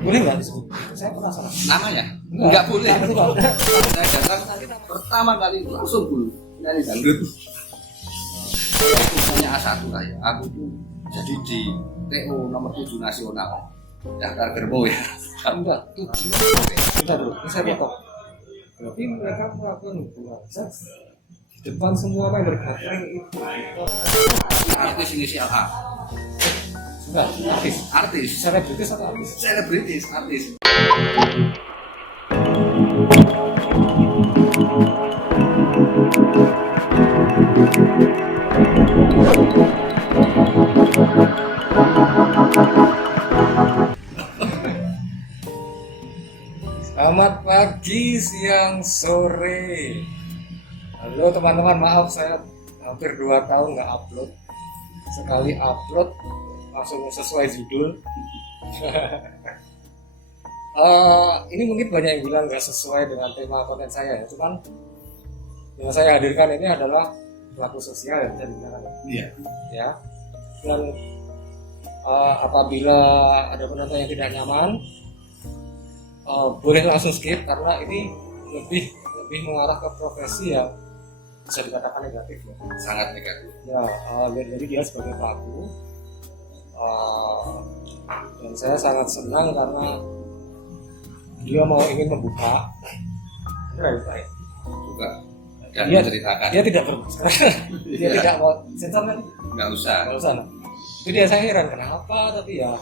Boleh nggak disebut? Saya penasaran. Namanya? Enggak boleh. Enggak. Saya datang pertama kali langsung dulu nyanyi dangdut. Punya A1 lah ya. Aku tuh jadi di TO nomor 7 nasional. Daftar Germo ya. Enggak. Bentar dulu. Ini saya potong. Berarti mereka melakukan hubungan seks di depan semua member catering itu. Artis inisial A. Enggak, artis. Artis. Selebritis atau artis? Selebritis, artis. Selamat pagi, siang, sore. Halo teman-teman, maaf saya hampir 2 tahun nggak upload. Sekali upload langsung sesuai judul. Ini mungkin banyak yang bilang nggak sesuai dengan tema konten saya ya. Cuman yang saya hadirkan ini adalah pelaku sosial yang bisa digunakan. Iya. Ya. Dan apabila ada penonton yang tidak nyaman, boleh langsung skip karena ini lebih mengarah ke profesi yang bisa dikatakan negatif ya. Sangat negatif. Ya, jadi dia sebagai pelaku, dan saya sangat senang karena dia ingin membuka. Baik. Juga. Dan Dia menceritakan. Dia tidak bermasker. Dia Iya. tidak mau sensor kan? Nggak usah. Nggak usah. Nah. Itu dia, saya heran kenapa, tapi ya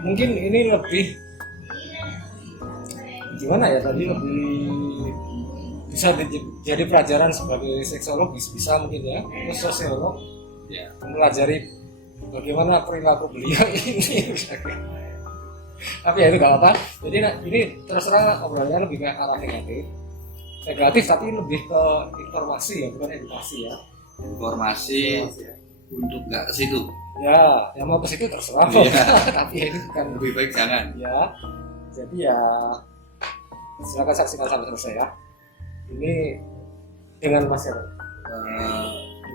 mungkin ini lebih gimana ya, tadi lebih bisa jadi pelajaran sebagai seksolog, bisa mungkin ya, terus sosiolog Ya. mempelajari bagaimana perilaku beliau ini. Tapi ya itu gak apa-apa. Jadi ini terserah obrolannya lebih ke arah negatif tapi lebih ke informasi ya, bukan edukasi ya. Informasi Ya. untuk nggak ke situ. Ya, yang mau ke situ terserah. Iya. Tapi ya ini bukan Lebih baik jangan. ya. Jadi ya silakan saksikan sampai selesai ya. Ini dengan Mas ya.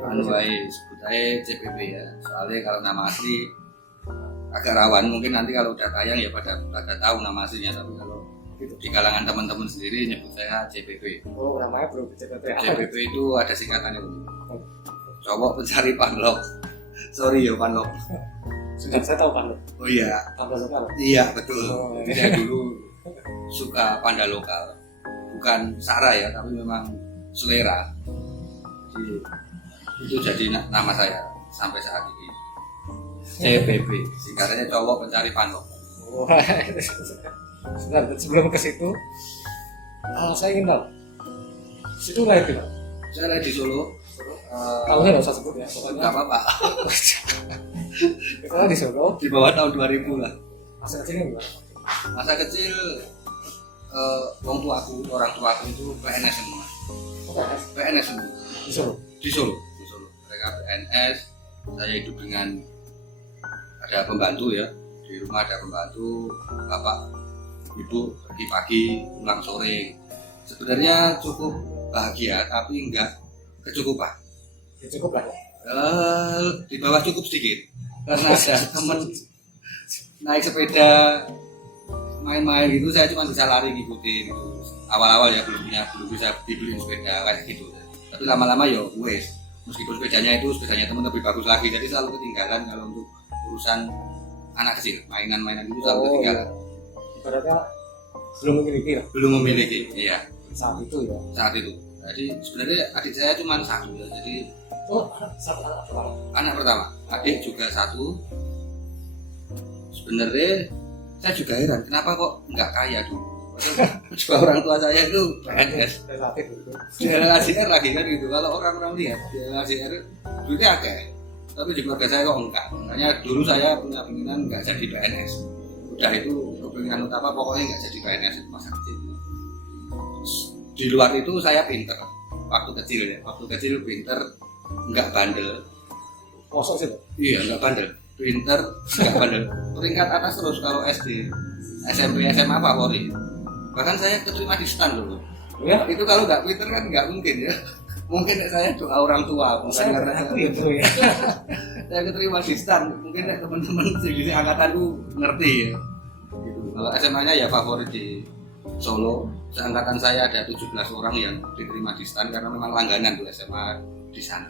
Anu baik sebut aja CPP ya. Soalnya kalau nama asli agak rawan, mungkin nanti kalau udah tayang ya pada tahu nama aslinya, tapi kalau di kalangan teman-teman sendiri nyebut saya CPP. Oh, namanya bro CPP. CPP itu ada singkatannya. Cowok pencari panlok. Sorry ya panlok. Sudah saya tahu kan. Oh iya. Tanda lokal. Iya betul. Oh, Jadi saya dulu suka panda lokal, bukan sara ya, tapi memang selera. Jadi itu jadi nama saya sampai saat ini. CPP, singkatannya cowok pencari panlok. Oh, sebentar, sebelum ke situ, saya ingin tahu. Situ lahir di mana? Saya lahir di Solo. Tahunnya nggak usah sebut ya, pokoknya. Nggak apa-apa. Kita di Solo. Di bawah tahun 2000 lah. Masa kecilnya gimana? Masa kecil orang tuaku itu PNS semua. Oke, PNS semua. di Solo. Di Solo. Mereka PNS. Saya hidup dengan ada pembantu ya. Di rumah ada pembantu, bapak, ibu pergi pagi, pulang sore. Sebenarnya cukup bahagia, tapi enggak kecukupan. Ya, cukup lah. Di bawah cukup sedikit. Karena ada teman naik sepeda main-main gitu, saya cuma bisa lari ngikutin gitu. Awal-awal ya belum bisa dibeliin sepeda kayak gitu. Tapi lama-lama ya wes. Meskipun sepedanya teman lebih bagus lagi, jadi selalu ketinggalan kalau untuk urusan anak kecil, mainan-mainan itu selalu ketinggalan. Ibaratnya belum memiliki Iya. saat itu ya. Saat itu. Jadi sebenarnya adik saya cuma satu ya. Jadi Satu anak pertama. anak pertama, adik juga satu. Sebenarnya saya juga heran kenapa kok nggak kaya dulu. Kedua orang tua saya itu PNS. Relatif gitu. DLHJR lagi kan gitu. Kalau orang-orang lihat DLHJR duitnya agak, tapi di keluarga saya kok enggak. Makanya dulu saya punya keinginan nggak jadi PNS. Udah itu keinginan utama pokoknya nggak jadi PNS itu masa kecil. Di luar itu saya pinter. Waktu kecil pinter, nggak bandel. Kosong sih. Iya, nggak bandel. Pinter, nggak bandel. Peringkat atas terus kalau SD, SMP, SMA favorit. Bahkan saya keterima di STAN dulu. Ya, Itu kalau nggak pinter kan nggak mungkin ya. Mungkin saya doa orang tua, bukan saya karena aku ya bro ya. saya keterima di STAN. Mungkin teman-teman segitu angkatanku ngerti ya. gitu. Kalau SMA-nya ya favorit di Solo. Seangkatan saya ada 17 orang yang diterima di STAN karena memang langganan tuh SMA di sana.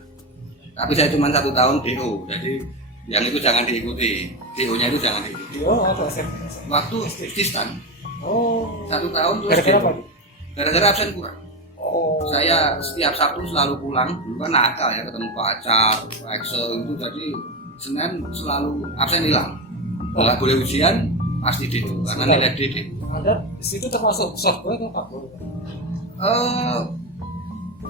Tapi saya cuma 1 tahun DO, jadi yang itu jangan diikuti. DO-nya itu jangan diikuti. Oh, atau SMP. Waktu di STAN Oh. 1 tahun terus Gara-gara DO. apa? Gara-gara absen kurang. Oh. Saya setiap Sabtu selalu pulang, dulu kan nakal ya ketemu pacar, Excel itu, jadi Senin selalu absen hilang. Nggak boleh ujian, pasti DO karena nilai D. Anda di situ termasuk softboy atau fuckboy?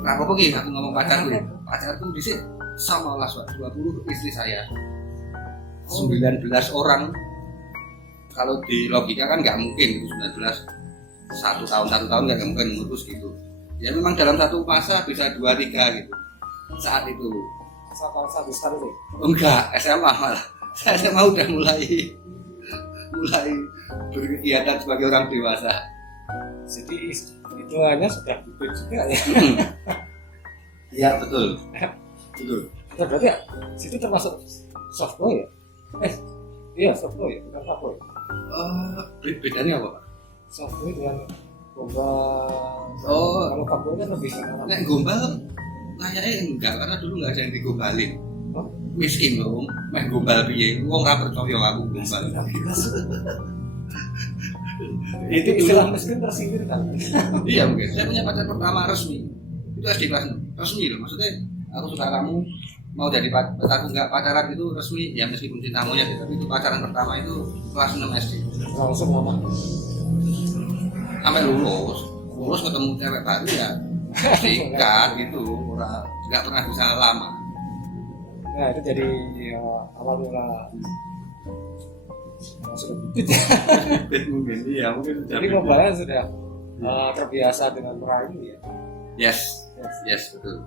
Nah, apa lagi aku ngomong pacarku ya? Pacarku di sini sama lah 20 istri saya 19 orang. Kalau di logika kan nggak mungkin itu 19 1 tahun nggak mungkin umurku segitu. Ya memang dalam satu masa bisa 2-3 gitu saat itu. Satu sekali sih. Enggak, SMA malah. Saya SMA udah mulai berkegiatan sebagai orang dewasa. Jadi hitungannya sudah gede juga ya. Iya betul. Betul. Nah, berarti ya, situ termasuk softboy ya? Iya softboy ya, bukan fuckboy. Bedanya apa Pak? Softboy dengan gombal. Oh. Kalau fuckboy kan lebih ke Nek gombal kayaknya enggak karena dulu nggak ada yang digombalin. Oh. Miskin loh, meh gombal piye? Wong ora percaya aku gombal. Itu istilah miskin tersindir kan? Iya mungkin. Saya punya pacar pertama resmi. Itu SD kelas 6. Resmi loh. Maksudnya aku suka kamu mau jadi pacarku nggak pacaran itu resmi ya meskipun cinta monyet ya, tapi itu pacaran pertama itu kelas 6 SD. Langsung ngomong. Sampai lulus ketemu cewek baru ya sikat gitu, nggak pernah bisa lama. Nah itu jadi awal mula sudah bibit ya. Mungkin iya mungkin Jadi gombalnya sudah terbiasa dengan merayu ya. Yes betul.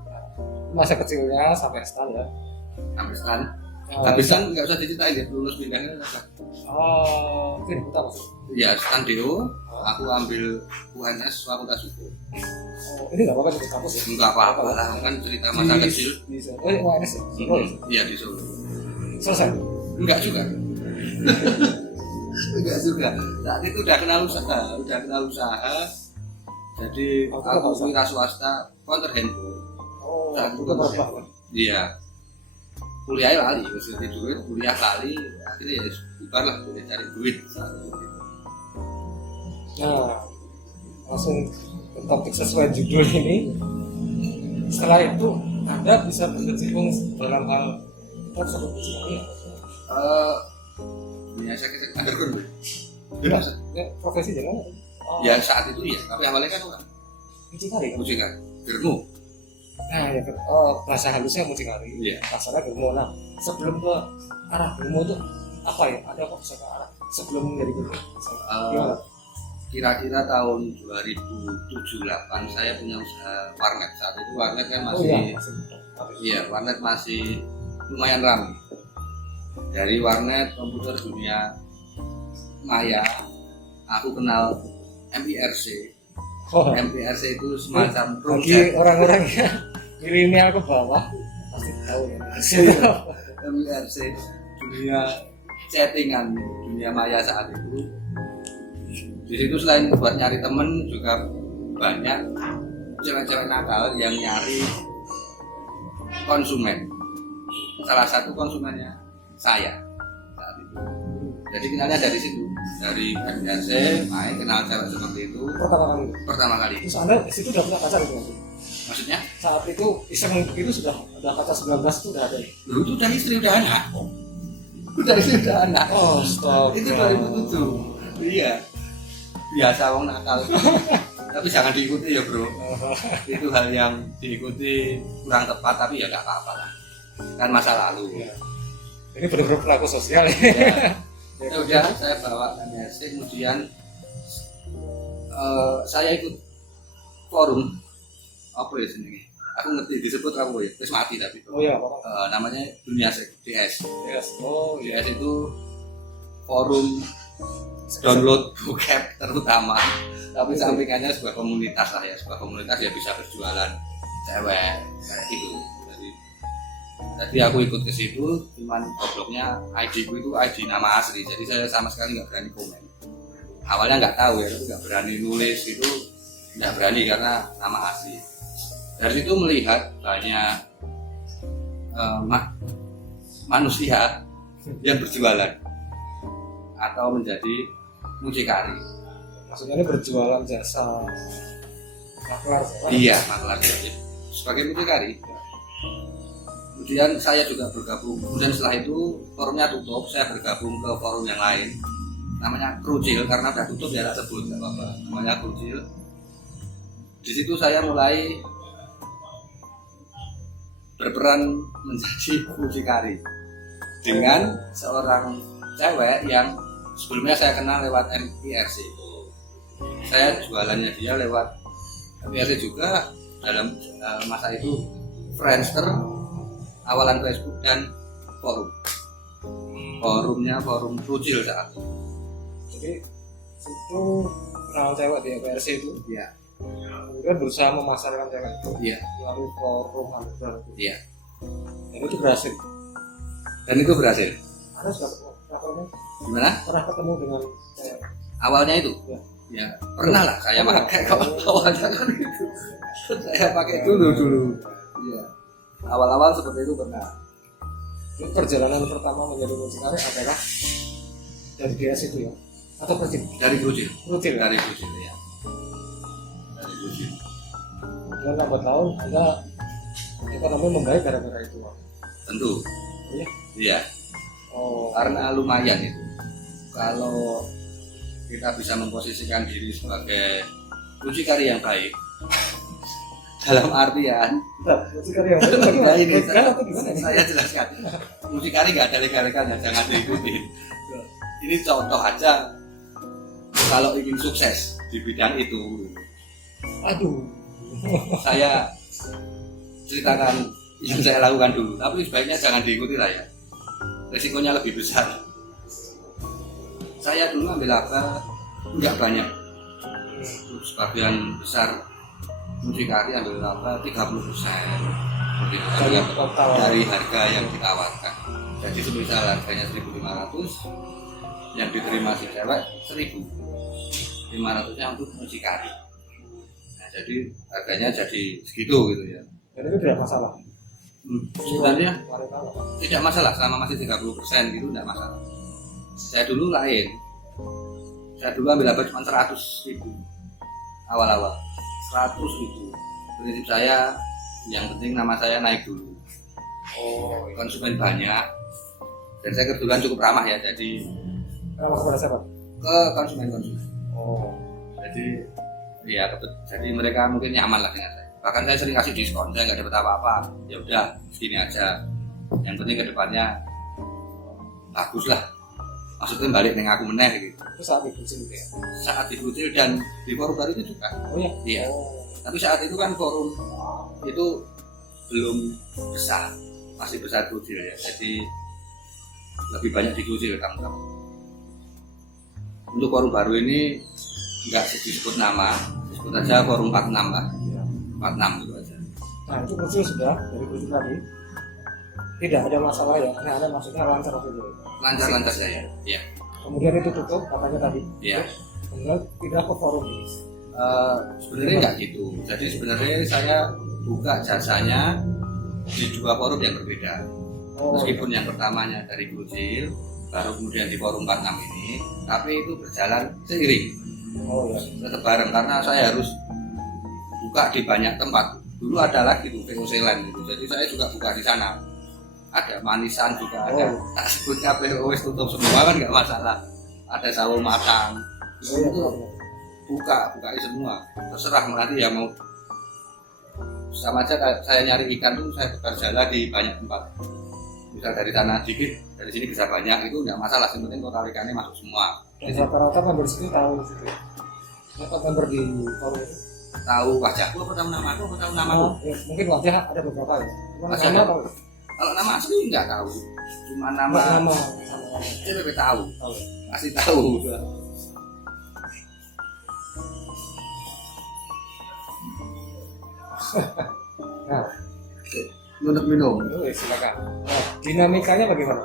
Masa kecilnya sampai STAN ya. Sampai STAN. Habis STAN nggak usah diceritain ya, lulus pindahnya. Oh, itu kita masuk. Ya STAN DO, aku ambil UNS Fakultas Hukum. Oh, ini nggak apa-apa di kampus ya? Enggak apa-apa lah, kan cerita masa kecil. Oh, ini UNS ya? Solo ya? Iya di Solo. Selesai? Enggak juga. Enggak juga. Saat itu udah kenal usaha. Jadi aku wira swasta, konter handphone. Oh, Saat itu itu berapa? handphone. Iya. Kuliahnya lali, terus jadi duit, kuliah lali, akhirnya ya bubar lah, boleh cari duit. Nah, langsung ke topik sesuai judul ini. Setelah itu, Anda bisa berkecimpung dalam hal tersebut ya? Biasa kita underground. Ya, profesi jalan. Oh, Ya saat itu ya, tapi awalnya kan orang mucikari kan? musikal, germu. Nah, ya, bahasa halusnya mucikari. Iya. Kasarnya germo. Nah, sebelum ke arah germo itu apa ya? Ada apa bisa ke arah sebelum menjadi germo? Gimana? Kira-kira tahun 2007-2008 saya punya usaha warnet. Saat itu warnet kan Oh iya, masih. iya warnet masih lumayan ramai. Dari warnet komputer dunia maya, aku kenal MIRC. Oh, MIRC itu semacam bagi project. orang-orang yang milenial ke bawah pasti tahu ya. MIRC dunia chattingan dunia maya saat itu. Di situ selain buat nyari temen juga banyak cewek-cewek nakal yang nyari konsumen. Salah satu konsumennya saya saat itu. Jadi kenalnya dari situ, dari MIRC main kenal cewek seperti itu Pertama kali. kali. Terus Anda di situ udah punya pacar itu? Maksudnya? Saat itu iseng itu sudah ada pacar 19 itu udah ada ya? Dulu itu udah istri udah anak. Udah istri udah anak. Oh, stop. Itu 2007. Iya. Biasa wong nakal. Tapi jangan diikuti ya bro. Itu hal yang diikuti kurang tepat tapi ya nggak apa-apa lah. Kan masa lalu. Ya. Ini benar-benar pelaku sosial ya. Ya udah saya bawa MSC kemudian saya ikut forum apa ya sini. Aku ngerti disebut apa ya? Terus mati tapi. Oh iya, apa? Namanya Dunia Seks DS. Yes. Oh iya. DS itu forum download bokep terutama, tapi sampingannya sebuah komunitas lah ya, sebuah komunitas ya bisa berjualan cewek kayak gitu. Jadi aku ikut ke situ, cuman gobloknya ID ku itu ID nama asli, jadi saya sama sekali nggak berani komen. awalnya nggak tahu ya, tapi nggak berani nulis itu, nggak berani karena nama asli. Dari situ melihat banyak manusia yang berjualan atau menjadi mucikari. Maksudnya ini berjualan jasa maklar. Iya, maklar sebagai mucikari. Kemudian saya juga bergabung. Kemudian setelah itu forumnya tutup, saya bergabung ke forum yang lain. Namanya Krucil, karena udah tutup ya tak sebut nggak apa-apa. Namanya Krucil. Di situ saya mulai berperan menjadi mucikari dengan seorang cewek yang sebelumnya saya kenal lewat MIRC. Saya jualannya dia lewat MIRC juga. Dalam masa itu Friendster, awalan Facebook dan forum. Forumnya forum Krucil saat itu. Jadi itu kenal cewek di MRC itu. Iya. Kemudian berusaha memasarkan cewek itu. Iya. Melalui forum underground itu. Iya. Dan itu berhasil. Dan itu berhasil. Anda sudah ketemu? Gimana? Pernah ketemu dengan cewek? Awalnya itu? Ya. Ya, pernah lah saya pakai awalnya kan itu. Saya pakai dulu. Iya. Awal-awal seperti itu pernah. Jadi perjalanan pertama menjadi mucikari adalah dari DS itu ya? Atau Krucil? Dari Krucil. Krucil ya? Dari Krucil ya. Dari Krucil. Kemudian lambat laun Anda ekonomi membaik gara-gara itu. Tentu. Iya? Iya. Oh, Karena lumayan itu. Kalau kita bisa memposisikan diri sebagai mucikari yang baik, dalam artian mucikari yang baik Nah, bagaimana? ini Legal atau gimana? saya jelaskan. Mucikari nggak ada legal-legalnya, jangan diikuti. Ini contoh aja kalau ingin sukses di bidang itu. Aduh. Saya ceritakan yang saya lakukan dulu, tapi sebaiknya jangan diikuti lah ya. Resikonya lebih besar. Saya dulu ambil laba nggak banyak. Sebagian besar mucikari ambil laba 30%. Begitu, dari harga yang ditawarkan. Jadi semisal harganya 1.500, yang diterima si cewek 1.500-nya untuk mucikari. Nah, jadi harganya jadi segitu gitu ya. Dan itu tidak masalah. Sebenarnya Wanita apa? tidak masalah selama masih 30% gitu, tidak masalah. Saya dulu lain. Saya dulu ambil laba cuma 100.000 awal-awal. 100.000. Prinsip saya yang penting nama saya naik dulu. Oh, Konsumen banyak. Dan saya kebetulan cukup ramah ya, jadi ramah kepada siapa? ke konsumen-konsumen. Oh, Jadi ya jadi mereka mungkin nyaman lah dengan saya. Bahkan saya sering kasih diskon, saya nggak dapat apa-apa. Ya udah, segini aja. Yang penting kedepannya bagus lah. Maksudnya balik dengan aku meneh gitu. itu saat di Krucil itu ya? Saat di Krucil dan di forum baru itu juga. Oh iya? Iya. Oh, Tapi saat itu kan forum itu belum besar, masih besar Krucil ya. Jadi lebih banyak di Krucil kamu. Untuk forum baru ini nggak disebut nama, disebut aja forum 46 lah. iya. 46 itu aja. Nah itu Krucil sudah, dari Krucil tadi tidak ada masalah ya? Nah, ada maksudnya lancar waktu itu? Lancar-lancar saya. Iya. Kemudian itu tutup, katanya tadi. Iya. Kemudian tidak ke forum. Sebenarnya nggak gitu. Jadi sebenarnya saya buka jasanya di dua forum yang berbeda. Oh, Meskipun yang pertamanya dari Krucil, baru kemudian di forum 46 ini, tapi itu berjalan seiring, oh ya. tetap bareng karena saya harus buka di banyak tempat. Dulu ada lagi tuh VOC Land itu, jadi saya juga buka di sana. Ada Manisan juga ada. Oh. Tak sebutnya POS tutup semua kan nggak masalah. Ada Sawo Matang, Oh, iya, itu iya. buka semua. Terserah nanti yang mau. Sama aja kayak saya nyari ikan tuh saya berjalan di banyak tempat. Misal dari sana dikit, dari sini bisa banyak, itu nggak masalah. Yang penting total ikannya masuk semua. Dan rata-rata member situ tahu situ ya? Dapat member di forum itu? Tahu wajahku apa tahu nama aku apa tahu nama aku? Oh, ya, mungkin wajah ada beberapa ya? Cuma Wajah nama ada. tahu? Kalau nama asli nggak tahu, cuma nama Nama. dia lebih tahu, Tahu. masih tahu. Nah, Untuk minum, itu silakan. Nah, dinamikanya bagaimana?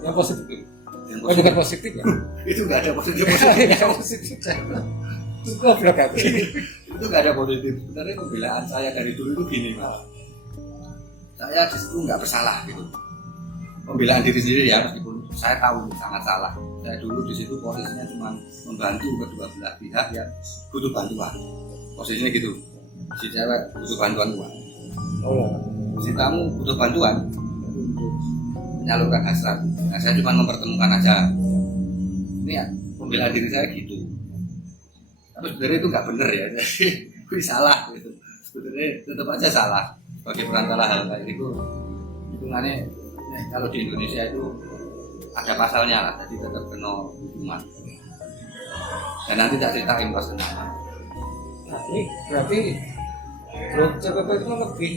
Yang positif itu? yang Oh, bukan positif ya? itu nggak ada positif Nggak positif. Itu goblok aku. itu nggak ada positif. Sebenarnya pembelaan saya dari dulu itu gini Pak, saya di situ nggak bersalah gitu, pembelaan diri sendiri ya, meskipun saya tahu sangat salah. Saya dulu di situ posisinya cuma membantu kedua belah pihak yang butuh bantuan, posisinya gitu. Si cewek butuh bantuan uang, Oh ya. si tamu butuh bantuan untuk menyalurkan hasrat. Nah, saya cuma mempertemukan aja. Ini ya, pembelaan diri saya gitu. Tapi sebenarnya itu nggak bener ya, jadi gue salah gitu. Sebenarnya tetap aja salah sebagai perantara hal kayak gitu. Hitungannya kalau di Indonesia itu ada pasalnya lah, jadi tetap kena hukuman. Dan nanti tak ceritain pas kenapa. Nah, ini berarti Bro CPP itu lebih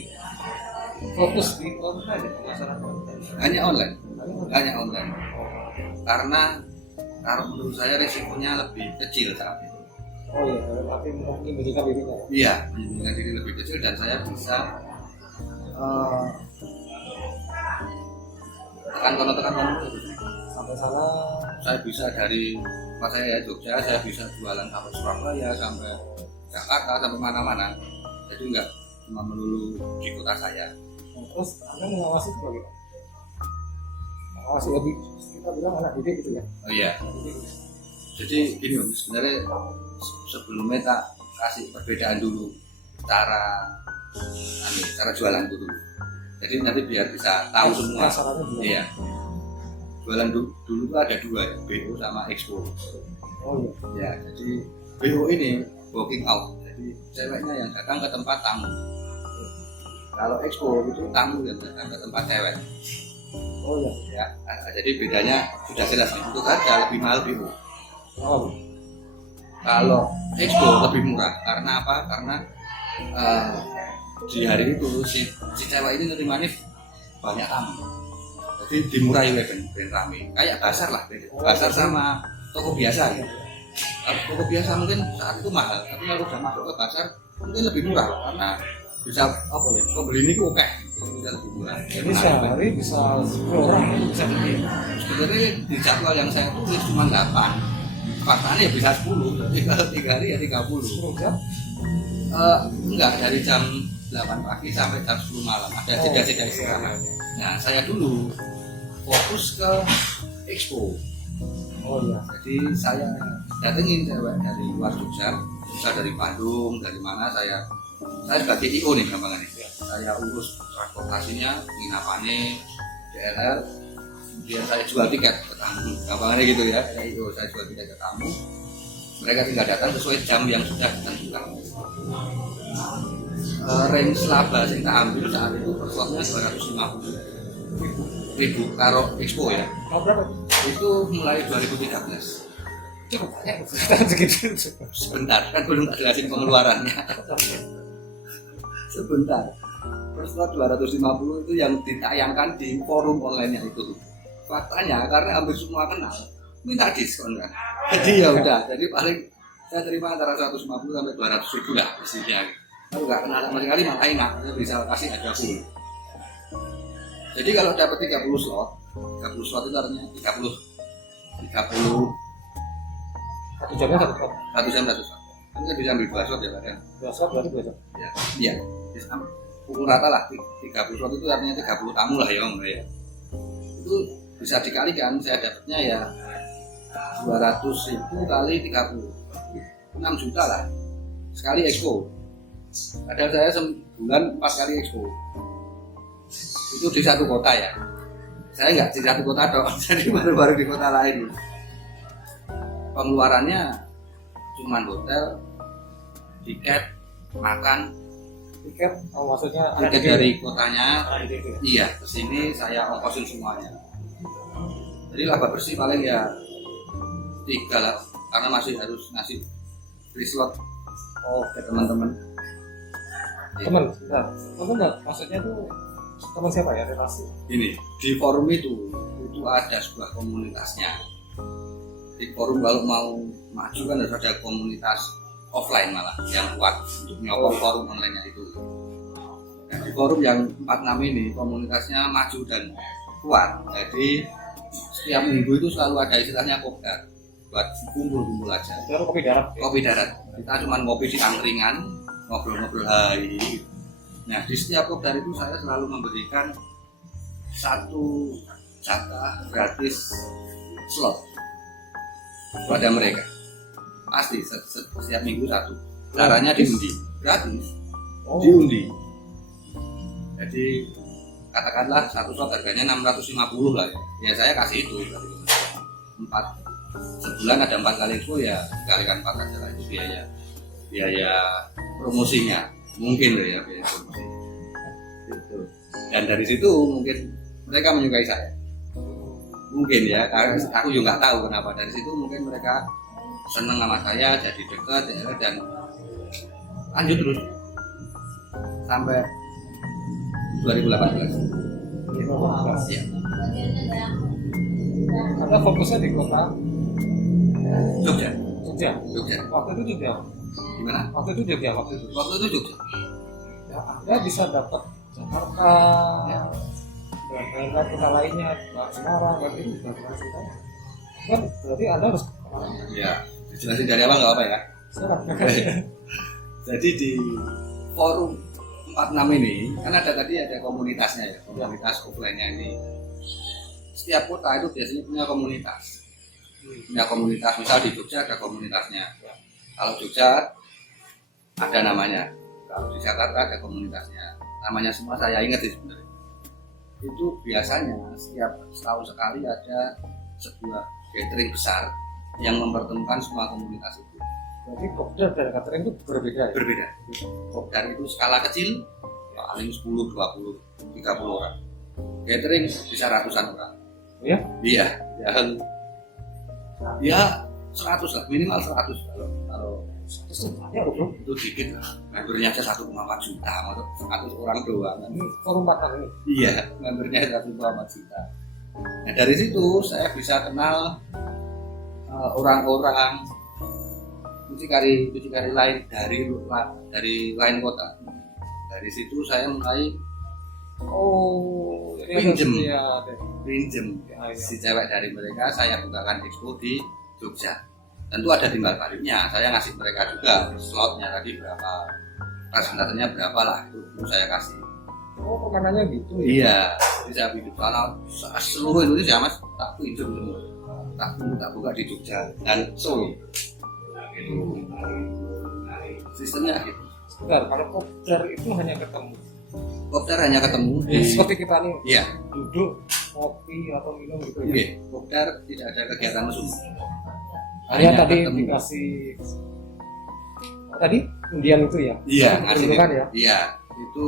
fokus di online ya, masalah konten. Hanya online, Oh, hanya online. Karena kalau menurut saya resikonya lebih kecil saat itu. oh iya, dalam arti menyembunyikan dirinya ya. Iya, menyembunyikan diri lebih kecil dan saya bisa tekan kono itu. Sampai sana Saya bisa dari pas saya Jogja, saya bisa jualan sampai Surabaya, sampai Jakarta, sampai mana-mana. Jadi enggak cuma melulu di kota saya. nah, terus Anda mengawasi itu bagaimana? Mengawasi lebih kita bilang anak didik gitu ya. Oh iya. Jadi gini Om, sebenarnya sebelumnya tak kasih perbedaan dulu cara jualan dulu. Jadi nanti biar bisa tahu semua. Sarannya gimana? Iya. Jualan dulu tuh ada dua ya, BO sama Expo. Oh iya. Ya, jadi BO ini walking out. Jadi ceweknya yang datang ke tempat tamu. Kalau Expo itu tamu yang datang ke tempat cewek. Oh iya. Ya, jadi bedanya sudah jelas. Untuk harga lebih mahal BO. Oh. Kalau Expo lebih murah. Karena apa? Karena di hari itu si cewek ini nerimanya banyak tamu. Jadi dimurahi oleh ben rame. Kayak pasar lah, pasar sama toko biasa ya. Toko biasa mungkin saat itu mahal, tapi kalau udah masuk ke pasar mungkin lebih murah karena bisa apa ya? Pembeli ini oke, bisa lebih murah. Jadi sehari bisa 10 orang itu bisa beli. Sebenarnya di jadwal yang saya tulis cuma 8. Faktanya ya bisa 10, tapi kalau 3 hari ya 30. 10 jam. Enggak, dari jam 8 pagi sampai jam 10 malam ada jeda-jeda istirahat. Nah, saya dulu fokus ke Expo. Oh iya. Jadi saya datengin cewek dari luar Jogja, bisa dari Bandung, dari mana saya sebagai IO nih gampangannya. Saya urus transportasinya, penginapannya, DRL, kemudian saya jual tiket ke tamu, gampangannya gitu ya. Saya IO, saya jual tiket ke tamu. Mereka tinggal datang sesuai jam yang sudah ditentukan. Range laba yang tak ambil saat itu per slotnya 250.000 karo Expo ya. Mau berapa? Itu mulai 2013. Cukup banyak segitu. Sebentar, kan belum tak jelasin pengeluarannya. Sebentar. Per slot 250 itu yang ditayangkan di forum online-nya itu. Faktanya karena hampir semua kenal, minta diskon kan. Jadi ya udah, jadi paling saya terima antara 150 sampai 200.000 lah mestinya. Kalau nggak kenal sama sekali malah enak, saya bisa kasih harga full. Jadi kalau dapat 30 slot itu artinya 30 Satu jamnya satu slot. satu jam. Kan saya bisa ambil 2 slot ya Pak ya. 2 slot berarti 2 jam. Ya, iya. Bisa pukul rata lah 30 slot itu artinya 30 tamu lah ya Om ya. Itu bisa dikalikan, saya dapatnya ya 200.000 kali 30, 6 juta lah sekali Expo. Padahal saya sebulan 4 kali Expo. Itu di satu kota ya. Saya nggak di satu kota dong, jadi baru-baru di kota lain. Pengeluarannya cuma hotel, tiket, makan. Tiket, oh maksudnya Tiket dari kotanya, ADD. iya, kesini saya ongkosin semuanya. Jadi laba bersih paling ya 3 lah, karena masih harus ngasih free slot ke teman-teman. Teman, nah, teman nggak? Maksudnya tuh teman siapa ya, relasi? Ini di forum itu ada sebuah komunitasnya. Di forum kalau mau maju kan harus ada komunitas offline malah yang kuat untuk nyokong forum online-nya itu. Nah, di forum yang 46 ini komunitasnya maju dan kuat. Jadi setiap minggu itu selalu ada istilahnya kopdar buat kumpul-kumpul aja. Baru kopi darat. Kopi darat. Kita cuma ngopi di angkringan, ngobrol-ngobrol hari. Nah, di setiap kopdar itu saya selalu memberikan satu jatah gratis slot pada mereka. Pasti setiap minggu satu. Caranya diundi, gratis. Oh. Diundi. Jadi katakanlah satu slot harganya 650 lah ya. Ya saya kasih itu berarti 4 sebulan ada 4 kali itu ya dikalikan 4 aja lah, itu biaya promosinya mungkin loh ya, biaya promosi itu. Dan dari situ mungkin mereka menyukai saya mungkin ya, karena aku juga nggak tahu kenapa. Dari situ mungkin mereka seneng sama saya, jadi dekat ya, dan lanjut terus sampai 2018 ya. Anda fokusnya di kota Jogja. Jogja. Waktu itu Jogja. Gimana? Waktu itu Jogja. Waktu itu Jogja. Ya, Anda bisa dapat Jakarta, dan daerah kota lainnya, Semarang, berarti itu sudah kita. Kan berarti Anda harus Ya, dijelasin dari awal nggak apa ya. sekarang. Jadi di forum 46 ini kan ada tadi ada komunitasnya ya, komunitas offline-nya ini. Setiap kota itu biasanya punya komunitas. Punya komunitas, misal di Jogja ada komunitasnya. Kalau Jogja ada namanya. Kalau di Jakarta ada komunitasnya. Namanya semua saya ingat sih sebenarnya. Itu biasanya setiap setahun sekali ada sebuah gathering besar yang mempertemukan semua komunitas itu. Berarti kopdar dan catering itu berbeda ya? Berbeda. Dan itu skala kecil paling 10, 20, 30 orang. Gathering bisa ratusan orang. Ya? Iya, ya 100 lah, minimal 100 kalau Itu banyak loh bro. itu dikit lah. Membernya aja 1,4 juta, maksud 100 orang doang kan. Ini forum 4 ini. Iya, membernya 1,4 juta. Nah dari situ saya bisa kenal orang-orang mucikari lain dari lain kota. Dari situ saya mulai pinjem si cewek dari mereka, saya bukakan expo di Jogja. Tentu ada timbal baliknya, saya ngasih mereka juga slotnya tadi berapa, presentasinya berapa lah, itu saya kasih. Oh, permanannya gitu ya? Iya, bisa pinjam karena seluruh Indonesia mas, tak pinjam semua, tak buka di Jogja dan Solo. Itu sistemnya gitu. Sebentar, kalau kopdar itu hanya ketemu. Kopdar hanya ketemu Ya, seperti kita nih iya, duduk kopi atau minum gitu ya. iya. Kopdar tidak ada kegiatan mesum. Hanya tadi dikasih tadi undian itu ya? Iya, ngasih kan ya? Iya, itu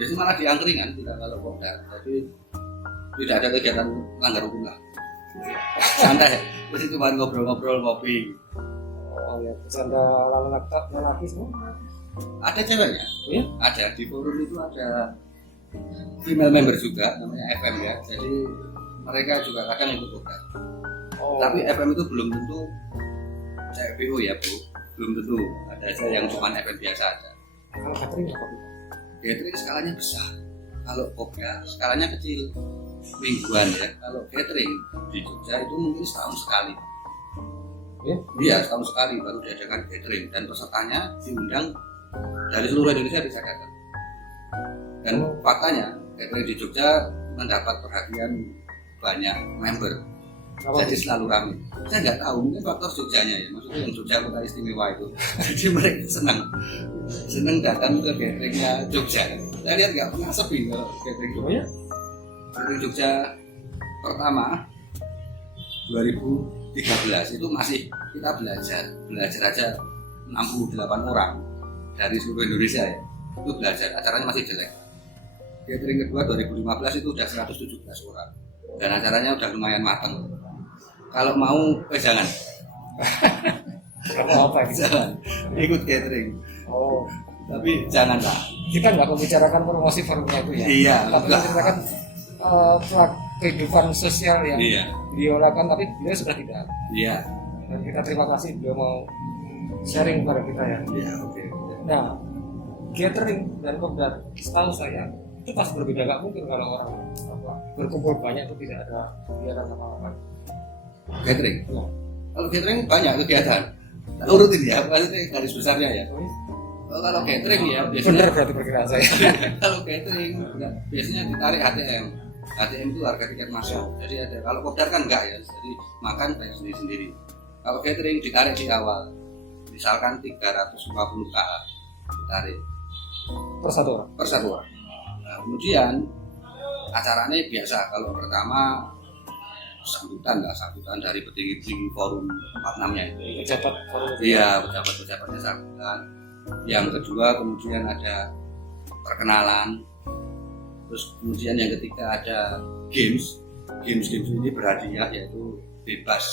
biasanya malah di angkringan tidak kalau kopdar. Jadi tidak ada kegiatan langgar hukum lah. Santai, terus cuma ngobrol-ngobrol ngopi. Oh ya, bercanda lelaki semua. Ada ceweknya, Oh ya? ada di forum itu ada female member juga namanya FM ya. Jadi mereka juga kadang ikut kopdar. Oh. Tapi FM itu belum tentu CPO ya bu, belum tentu. Ada aja yang cuma FM biasa aja. Kalau catering apa? Catering skalanya besar. Kalau kopdar skalanya kecil, mingguan ya. Kalau catering di Jogja itu mungkin setahun sekali. Ya? Iya, setahun sekali baru diadakan catering dan pesertanya diundang dari seluruh Indonesia bisa datang. Dan faktanya catering di Jogja mendapat perhatian banyak member. Jadi selalu ramai. Saya nggak tahu, mungkin faktor Jogjanya ya. Maksudnya yang Jogja kota istimewa itu. Jadi mereka senang datang ke cateringnya Jogja. Saya lihat nggak pernah sepi kalau catering Jogja. ya? Catering Jogja pertama 2013 itu masih kita belajar aja 68 orang dari seluruh Indonesia ya. Itu belajar, acaranya masih jelek. Catering kedua 2015 itu udah 117 orang. Dan acaranya udah lumayan matang. Kalau mau, jangan. Kalau apa gitu? Jangan ikut catering. Oh, Tapi janganlah. kita nggak membicarakan promosi forumnya itu ya? Iya. Tapi menceritakan kehidupan sosial yang Iya. beliau lakukan, tapi beliau sudah tidak. Iya. Dan kita terima kasih beliau mau sharing kepada kita ya. Iya, oke. Nah, catering dan kopdar setahu saya itu pasti berbeda, nggak mungkin kalau orang apa berkumpul banyak itu tidak ada kegiatan apa-apa. Catering. Ya. Kalau catering banyak kegiatan. Tak urutin ya, maksudnya garis besarnya ya. Kalau catering ya Benar biasanya berarti perkiraan saya. kalau catering ya, biasanya ditarik HTM. HTM itu harga tiket masuk. Jadi ada kalau kopdar kan enggak ya. Jadi makan bayar sendiri-sendiri. Kalau catering ditarik di awal. Misalkan 350 KA ditarik Per satu orang. per satu orang. Nah, kemudian acaranya biasa. Kalau pertama sambutan dari petinggi-petinggi forum 46-nya itu. Pejabat forum. Iya, pejabat-pejabatnya sambutan. Yang kedua kemudian ada perkenalan. Terus kemudian yang ketiga ada games. Games ini berhadiah yaitu bebas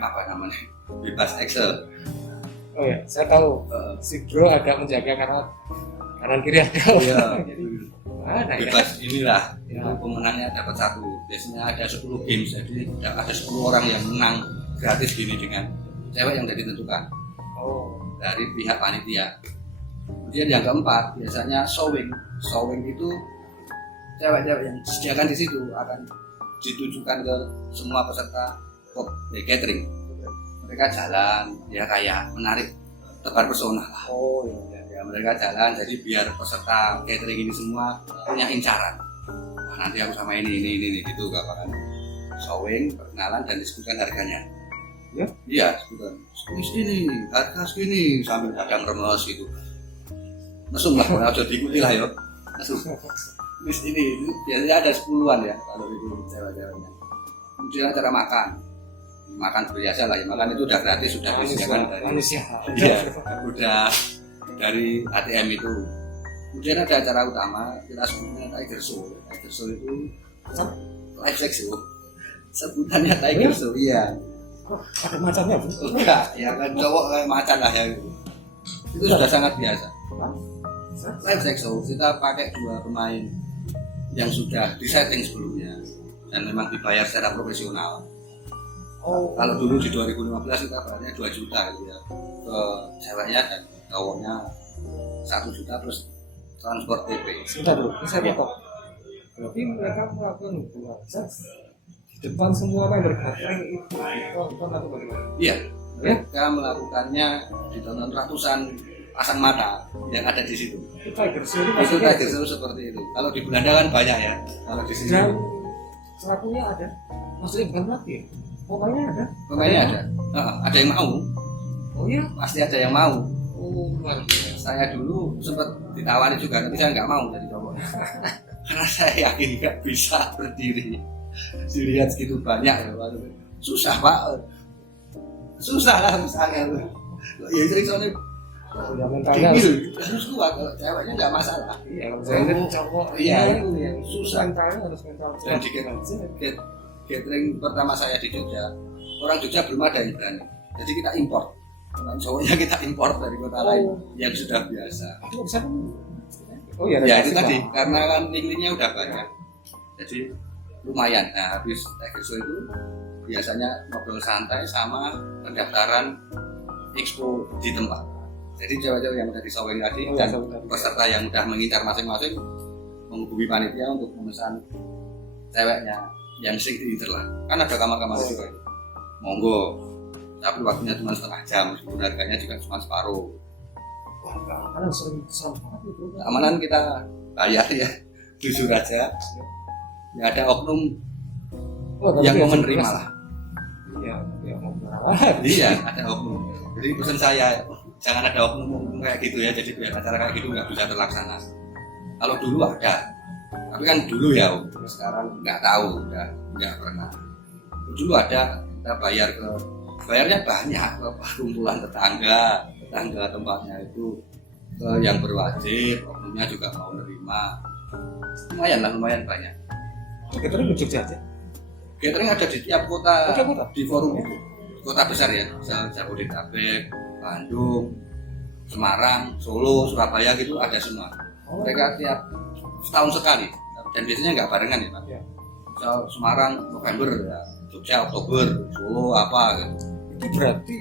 apa namanya? Bebas Excel. Oh ya, saya tahu. Si bro agak menjaga karena kanan kiri ada. Iya. Jadi mana ya? Bebas inilah. Ya. Itu pemenangnya dapat 1. Biasanya ada 10 games. Jadi ada 10 orang yang menang gratis gini dengan cewek yang sudah ditentukan Oh, dari pihak panitia. Kemudian yang keempat biasanya showing. Showing itu cewek-cewek yang disediakan di situ akan ditujukan ke semua peserta catering. Mereka jalan ya kayak menarik tebar pesona lah. oh iya. Ya, mereka jalan jadi biar peserta catering ini semua punya incaran. Nah, nanti aku sama ini gitu kapan showing, perkenalan dan disebutkan harganya. Ya? Iya, sebutkan. Segini, harga segini sambil dagang remes gitu. Mesum lah, kalau sudah diikuti lah ya. Mesum. Wis ini biasanya ada 10-an ya kalau itu cewek-ceweknya. Kemudian acara makan biasa lah ya, makan itu udah gratis, sudah disediakan dari manusia. iya, udah dari ATM itu. Kemudian ada acara utama kita sebutnya Tiger Show. Tiger Show itu live sex show. Sebutannya Tiger Show, iya. Oh, ada macamnya bu? Enggak, ya kan cowok kayak macan lah ya. Itu sudah sangat biasa. Live sex show kita pakai 2 pemain yang sudah disetting sebelumnya dan memang dibayar secara profesional. Oh, Kalau dulu di 2015 kita bayarnya 2 juta gitu ya ke ceweknya dan cowoknya 1 juta plus transport PP. sebentar dulu, ini saya potong. Berarti mereka melakukan hubungan seks di depan semua member catering itu ditonton atau bagaimana? Iya, Ya? mereka melakukannya ditonton ratusan pasang mata yang ada di situ. Itu Tiger Show itu Itu maksudnya Tiger Show seperti itu. Kalau di Belanda kan banyak ya. Kalau di sini dan selakunya ada, maksudnya bukan mati ya? Pokoknya ada. pemainnya ada. Ada yang mau, Oh iya? pasti ada yang mau. Oh luar biasa. Saya dulu sempat ditawari juga, tapi saya nggak mau jadi cowok. Karena saya yakin nggak bisa berdiri. Dilihat segitu banyak ya, waduh. Susah pak. Susah lah misalnya. Ya sering soalnya Oh ya mentalnya gini harus kuat, kalau ceweknya nggak masalah. iya, kalau saya kan cowok Iya, itu iya. yang Susah. mentalnya harus mental Dan di catering pertama saya di Jogja, orang Jogja belum ada yang berani. Jadi kita import. Pemain cowoknya kita import dari kota lain yang sudah biasa. itu bisa kan? Oh iya, Ya itu relasi, tadi, Pak. karena kan link-linknya udah banyak. Jadi lumayan. Nah habis Tiger Show itu biasanya ngobrol santai sama pendaftaran expo di tempat. Jadi cewek-cewek yang udah disawing tadi Oh, dan iya, tadi. peserta yang udah mengincar masing-masing menghubungi panitia untuk memesan ceweknya yang signature lah. Kan ada kamar-kamar juga itu. Monggo. Tapi waktunya cuma setengah jam, meskipun harganya juga cuma separuh. Wah, keamanan serem banget itu. Keamanan kita bayar ya, jujur aja. Ya ada oknum Oh, yang tapi mau jelas. menerima lah. Iya, ya mau berapa? Iya, ada oknum. Jadi pesan saya, jangan ada oknum kayak gitu ya. Jadi biar acara kayak gitu nggak bisa terlaksana. Kalau dulu ada, tapi kan dulu ya. Sekarang nggak tahu, nggak pernah. Dulu ada, kita bayarnya banyak ke kumpulan tetangga tempatnya itu ke yang berwajib, oknumnya juga mau nerima. Lumayan banyak. Kita di Jogja aja. Catering ada di tiap kota, Tiap kota? di forum itu. Kota besar ya, misal Jabodetabek, Bandung, Semarang, Solo, Surabaya gitu ada semua. Oh. Mereka tiap setahun sekali dan biasanya nggak barengan ya Pak. Ya. Misal Semarang November, ya. Jogja Oktober, Solo apa gitu. Itu berarti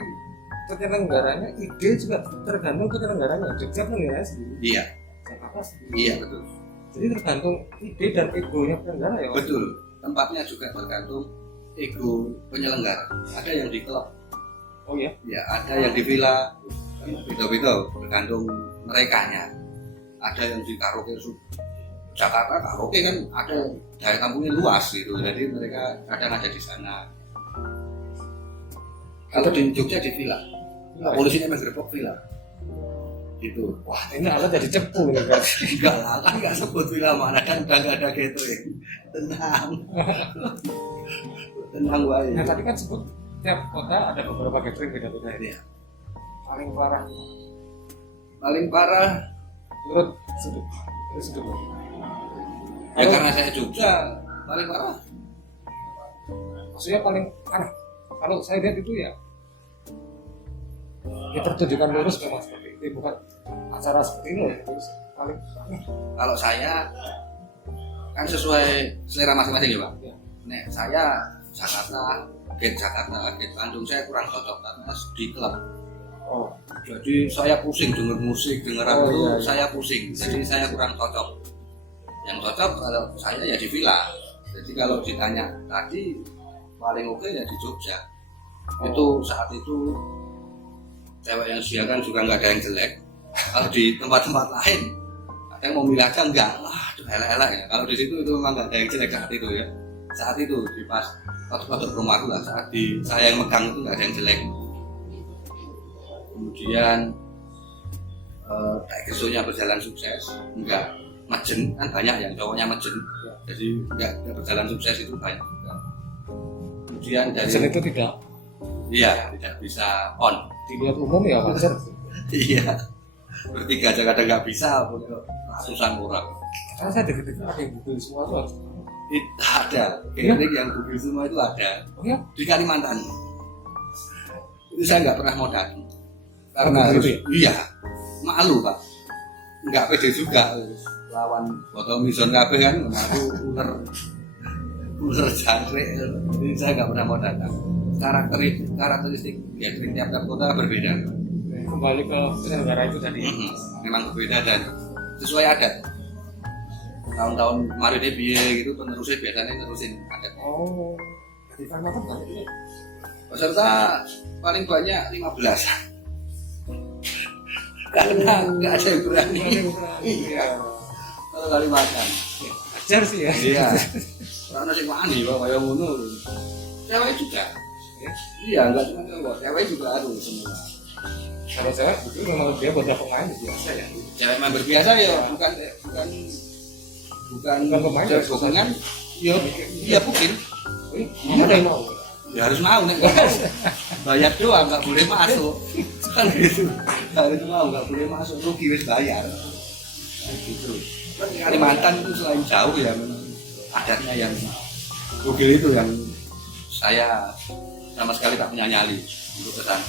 penyelenggaranya ide juga tergantung penyelenggaranya. Jogja penyelenggaranya sendiri. Iya, Jakarta sendiri. iya betul. Jadi tergantung ide dan egonya penyelenggara ya Mas? Betul, tempatnya juga tergantung ego penyelenggara. Ada yang di klub, Oh iya? ya ada yang di villa, beda-beda tergantung merekanya. Ada yang di karaoke Jakarta, karaoke kan ada daya tampungnya luas gitu, jadi mereka kadang ada di sana. Kalau di Jogja di villa, polisinya menggerebek villa gitu. Wah ini alat jadi cepu nih kan? Enggak lah, kan enggak sebut villa mana kan udah enggak ada catering. Tenang. Tenang wae. Nah tadi kan sebut tiap kota ada beberapa catering beda-beda ini. Iya. Paling parah Paling parah menurut sudut ya karena saya Jogja, paling parah. maksudnya paling parah kalau saya lihat itu ya pertunjukan lurus memang seperti itu, bukan acara seperti ini ya, terus paling Kalau saya kan sesuai selera masing-masing ya Pak. Ya. Nek saya Jakarta, Gate Bandung saya kurang cocok karena di klub. oh Jadi saya pusing denger musik, denger Oh, itu iya, iya. saya pusing. Jadi saya kurang cocok. Yang cocok kalau saya ya di villa. Jadi kalau ditanya tadi paling oke ya di Jogja. Itu saat itu cewek yang siaran juga nggak ada yang jelek. Kalau di tempat-tempat lain ada yang mau milih aja enggak. Wah, itu elek-elek ya. Kalau di situ itu memang nggak ada yang jelek saat itu ya. Saat itu di pas waktu rumahku lah, saat di saya yang megang itu nggak ada yang jelek. Kemudian Taekwondo-nya berjalan sukses, enggak majen, kan banyak yang cowoknya majen, jadi enggak berjalan sukses itu banyak juga. Kemudian dari hasil itu tidak iya tidak bisa on, dilihat umum ya wajar. iya bertiga aja kadang nggak bisa, ratusan orang. Karena saya deket-deket ada yang Google semua tuh harus. Itu ada, kayaknya yang Google semua itu ada Oh ya? di Kalimantan. Itu saya nggak pernah mau datang karena Oh, harus, gitu iya malu Pak, nggak pede juga lawan botol mison kabeh kan, aku ular jangkrik, jadi saya nggak pernah mau datang. Karakteristik gathering tiap kota berbeda. Kembali ke penyelenggara itu tadi. Memang berbeda dan sesuai adat. Tahun-tahun kemarin ini biaya gitu penerusnya biasanya nerusin adat. Oh, jadi karena apa banyak ini? Peserta paling banyak 15. Karena nggak ada yang berani. Iya. Kalau kali makan. Ajar sih ya. Iya. Karena sing wani Pak kaya ngono. Cewek juga. Iya, enggak cuma cowok, cewek juga ada semua. Kalau saya itu memang dia buat pemain biasa ya. Cewek member biasa ya, bukan Bukan pemain, cewek bokongan. Ya, iya mungkin. Ada yang mau. Ya harus mau nek nggak mau. Bayar doang nggak boleh masuk. Kan gitu. Harus mau nggak boleh masuk, rugi wis bayar. Nah, gitu. Kan Kalimantan itu selain jauh ya memang adatnya yang bugil itu yang saya sama sekali tak punya nyali untuk ke sana.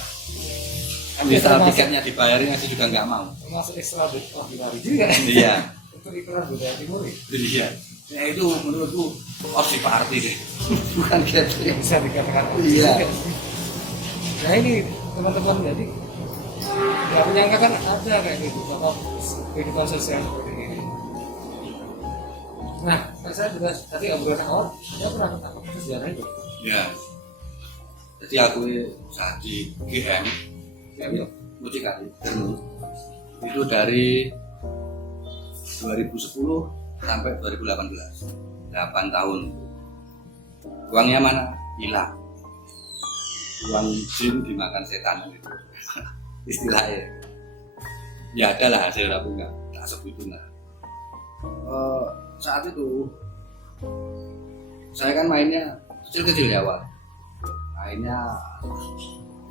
Misal tiketnya dibayarin aja juga nggak mau. Termasuk extraordinary juga. Iya. Itu ikuran budaya timur ya. Iya. Ya itu menurutku opsi party deh. Bukan catering. Bisa dikatakan. Iya. Nah ini teman-teman jadi nggak menyangka kan ada kayak gitu apa kehidupan sosial seperti ini. Nah, saya juga tadi obrolan awal, saya pernah ketemu sejarah itu. Ya. Jadi aku saat di GM ya, mucikari itu dari 2010 sampai 2018, 8 tahun. Uangnya mana? Hilang. Uang jin dimakan setan itu istilahnya. Ya ada lah hasil tapi enggak tak sebutin lah. Saat itu saya kan mainnya kecil-kecil ya awal. Mainnya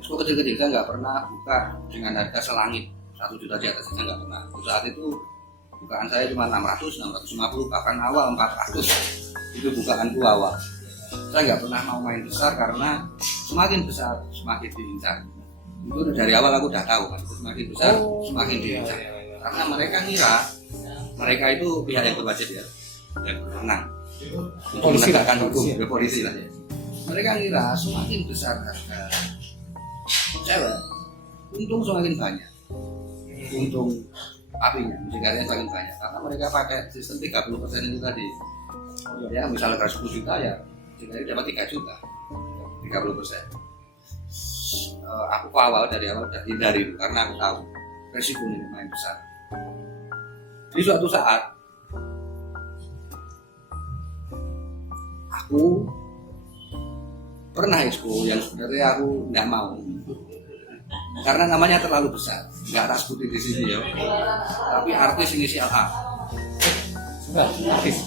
itu kecil-kecil, saya nggak pernah buka dengan harga selangit 1 juta di atas, saya nggak pernah. Saat itu bukaan saya cuma 600, 650, bahkan awal 400. Itu bukaanku awal. Saya nggak pernah mau main besar karena semakin besar semakin diincar. Itu dari awal aku udah tahu kan, semakin besar semakin diincar. Karena mereka ngira mereka itu pihak yang berwajib ya, yang berwenang untuk menegakkan hukum, polisi lah ya. Mereka ngira semakin besar harga cewek, untung semakin banyak. Untung apinya, mucikarinya semakin banyak karena mereka pakai sistem 30% itu tadi. Ya misalnya 10 juta ya mucikari dapat 3 juta 30%. Aku dari awal udah hindari itu karena aku tahu resikonya lumayan besar. Di suatu saat aku pernah expo yang sebenarnya aku nggak mau karena namanya terlalu besar, nggak tak sebutin di sini ya. Tapi artis inisial A.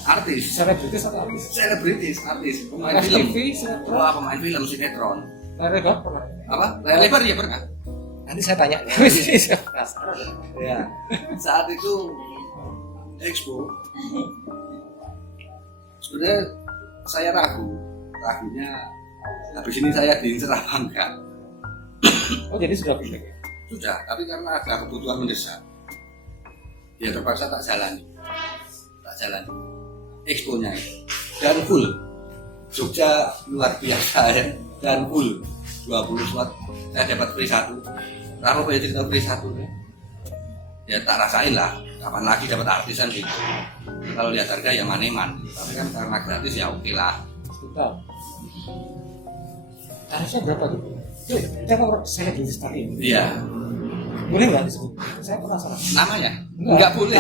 Artis. Selebritis atau artis? Selebritis, artis. Pemain FTV, film. sinetron. Wah, pemain film sinetron. Layar lebar pernah? Apa? Layar lebar ya pernah. Nanti saya tanya. Ya. Saat itu expo. Sebenarnya saya ragunya habis ini saya diincer apa enggak. Oh jadi sudah pilih ya? Sudah, tapi karena ada kebutuhan mendesak ya terpaksa tak jalani expo-nya dan full Jogja luar biasa ya, dan full 20 slot saya dapat free 1. Kenapa banyak cerita free 1 ya tak rasain lah, kapan lagi dapat artisan gitu. Kalau lihat harga ya maneman, tapi kan karena gratis ya oke lah. Bentar. Tarifnya berapa gitu? Kita kalau saya di tadi. Iya. Boleh nggak disebut? Saya penasaran. Namanya? Enggak boleh.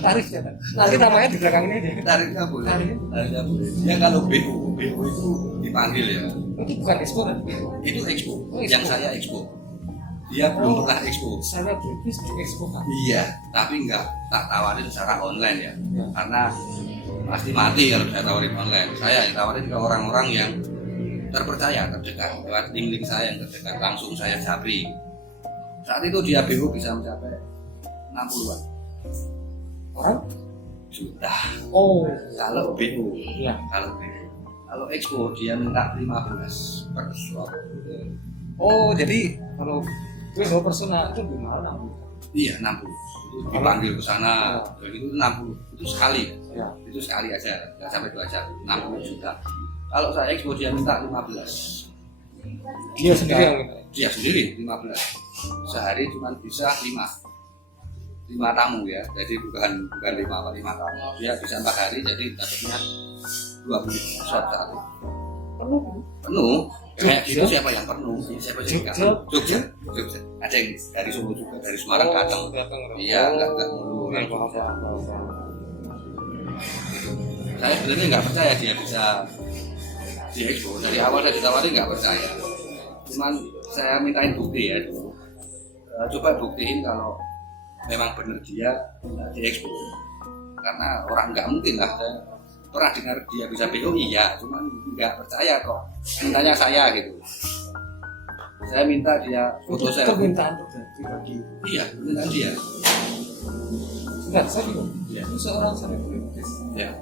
Tarifnya. Nanti namanya di belakang ini deh. Tarifnya boleh. Tarifnya boleh. Ya kalau BO itu dipanggil ya. Itu bukan expo kan? Itu expo. Oh, expo. Yang saya expo. Dia belum pernah expo. Saya berpis di expo kan? Iya, tapi enggak tak tawarin secara online ya. Karena pasti mati kalau saya tawarin online. Saya yang tawarin ke orang-orang yang terpercaya, terdekat, lewat link saya yang terdekat, langsung saya japri. Saat itu dia BO bisa mencapai 60-an Orang? juta. Oh, Kalau BO, iya. kalau expo dia minta 15 per slot. Oh, jadi kalau BO personal itu gimana? Iya 60. Itu dipanggil ke sana, dan itu 60. Itu sekali. Ya. Itu sekali aja, nggak sampai 2 jam. 60 juta. Kalau saya expo dia minta 15. Dia sendiri yang minta. Dia sendiri 15. Sehari cuma bisa 5 tamu ya, jadi bukan 5 tamu. Dia bisa 4 hari, jadi dapatnya 20 slot sehari. Penuh. Kayak gitu siapa yang penuh? Siapa yang nggak penuh? Jogja. Ada yang dari Solo juga, dari Semarang datang. Iya, nggak mulu. Saya sebenarnya nggak percaya dia bisa di expo. Dari awal saya ditawarin nggak percaya. Cuman saya mintain bukti ya dulu. Coba buktiin kalau memang benar dia di expo. Karena orang nggak mungkin lah. Saya pernah dengar dia bisa BO, iya, cuman nggak percaya kok. Mintanya saya gitu. Saya minta dia foto saya. Permintaan pribadi. Iya, permintaan dia. Enggak, saya bingung. Iya. Itu seorang selebritis. Ya.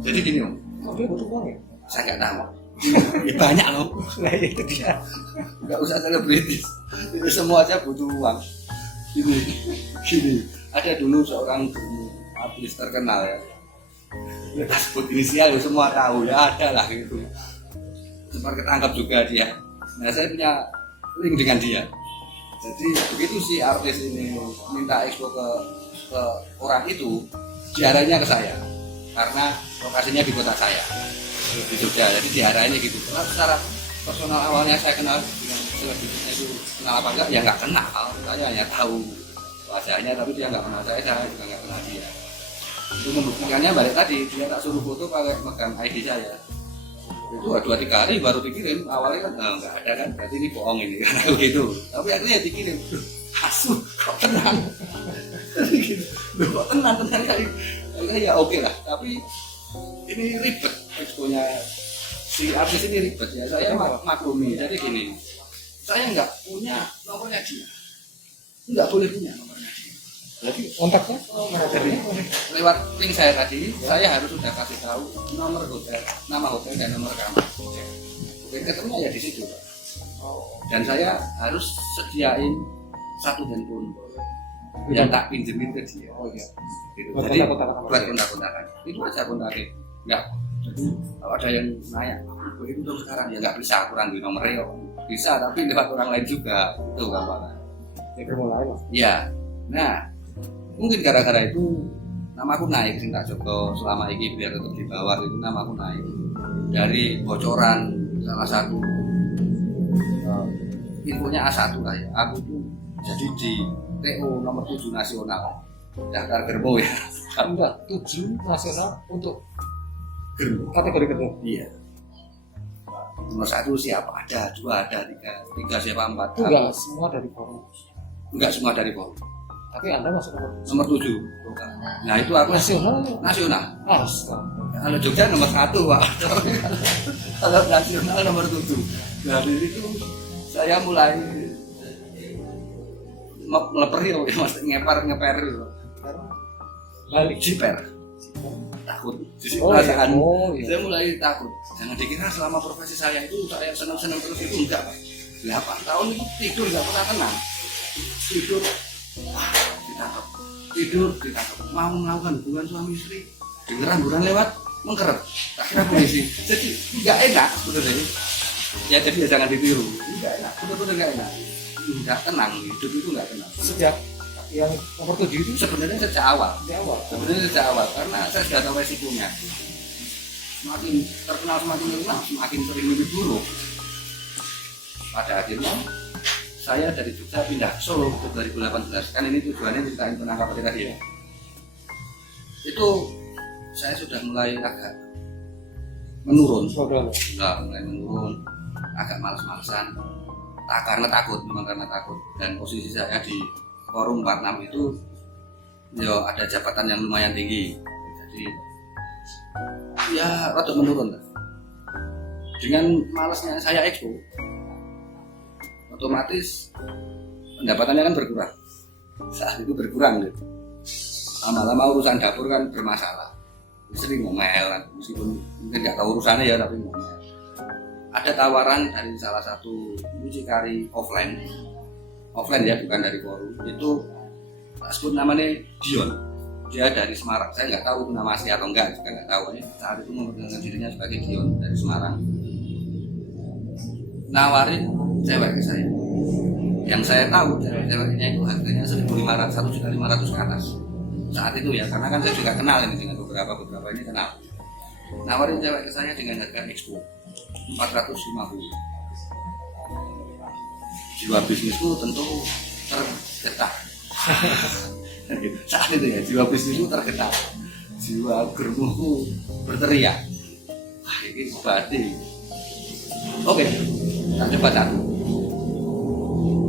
Jadi gini om, Oh, dia butuh uang ya? saya nggak tahu. Ya, banyak loh. Nah, itu dia. Nggak usah selebritis. Itu semua aja butuh uang. Gini. Ada dulu seorang artis terkenal ya. Kita sebut inisial ya, semua tahu ya, ada lah gitu. Sempat ketangkap juga dia. Nah saya punya link dengan dia. Jadi begitu si artis ini minta expo ke orang itu, diarahnya ke saya karena lokasinya di kota saya di Jogja. Jadi diarahnya gitu. Nah, secara personal awalnya saya kenal dengan selebritisnya itu kenal apa enggak? Ya nggak kenal. Saya hanya tahu wajahnya, tapi dia nggak kenal saya juga nggak kenal dia. Itu membuktikannya balik tadi, dia tak suruh foto pakai megang ID saya. Itu 2-3 hari baru dikirim. Awalnya kan nggak ada kan, berarti ini bohong ini kan gitu. Tapi akhirnya dikirim. Asu, kok tenang. Gitu. Kok tenang kali. Akhirnya ya oke lah. Tapi ini ribet expo-nya si artis ini ribet ya. Saya maklumi. Jadi gini, saya nggak punya nomornya dia. Nggak boleh punya nomornya dia. Jadi kontaknya manajernya Lewat link saya tadi, saya harus sudah kasih tahu nomor hotel, nama hotel dan nomor kamar. Oke, ketemu ya di situ. Dan saya harus sediain 1 handphone yang tak pinjemin ke dia. Oh iya. Gitu. Buat Jadi kontak-kontakan. buat kontak-kontakan. Itu aja kontaknya. Enggak. Jadi kalau ada yang nanya, begitu dong sekarang ya nggak bisa kurang di nomornya. Bisa, tapi lewat orang lain juga. Itu gampang. Ya mulai lah. Ya, Nah, mungkin gara-gara itu namaku naik sing tak Joko selama ini biar tetap di bawah itu namaku naik dari bocoran salah satu infonya A1 lah ya. Aku tuh jadi di TO nomor 7 nasional daftar Germo ya. Enggak, 7 nasional untuk Germo. kategori kedua. Iya. Nomor 1 siapa? Ada, 2 ada, 3 siapa 4. Itu enggak semua dari forum. Enggak semua dari Polri. Tapi Anda masuk Nomor 7. Nah, itu aku nasional. nasional. Astaga. Kalau Jogja nomor 1, Pak. Kalau nasional nomor 7. Dari itu saya mulai meleper ya, Mas, ngeper Balik. jiper. Takut. Jadi Oh, perasaan iya. Oh, iya. saya mulai takut. Jangan dikira selama profesi saya itu saya senang-senang terus itu enggak, Pak. 8 tahun itu tidur enggak pernah tenang. Tidur, wah, ditangkap. Tidur, ditangkap. Mau melakukan hubungan suami istri, dengeran bulan lewat, mengkeret. Tak kira polisi. Jadi enggak enak sebenarnya. Ya jadi ya jangan ditiru. Enggak enak, benar-benar enggak enak. Enggak tenang, hidup itu enggak tenang. Sejak yang nomor 7 itu Sebenarnya sejak awal. di awal. Sebenarnya sejak awal karena saya sudah tahu resikonya. Semakin terkenal semakin terkenal semakin sering mimpi buruk. Pada akhirnya saya dari Jogja pindah ke Solo ke 2018. Kan ini tujuannya ceritain penangkapan tadi ya. Itu saya sudah mulai agak menurun. Saudara. Sudah mulai menurun, agak malas-malasan. Karena takut, memang karena takut. Dan posisi saya di forum 46 itu ya ada jabatan yang lumayan tinggi. Jadi ya rada menurun. Dengan malasnya saya expo, otomatis pendapatannya kan berkurang. Saat itu berkurang gitu. Lama-lama urusan dapur kan bermasalah. Sering ngomel kan, meskipun mungkin nggak tahu urusannya ya tapi ngomel. Ada tawaran dari salah satu mucikari offline ya, bukan dari forum. Itu tak sebut namanya Dion. Dia dari Semarang. Saya nggak tahu itu nama asli atau enggak, juga nggak tahu ya. Saat itu memperkenalkan dirinya sebagai Dion dari Semarang. Nawarin cewek ke saya. Yang saya tahu ceweknya itu harganya 1.500, 1.500.000 ke atas. Saat itu ya, karena kan saya juga kenal ini dengan beberapa ini kenal. Nawarin cewek ke saya dengan harga expo 450. Jiwa bisnisku tentu tergetar. Saat itu ya, jiwa bisnisku tergetar. Jiwa germuhku berteriak. Wah, ini berarti. Oke, kita coba satu.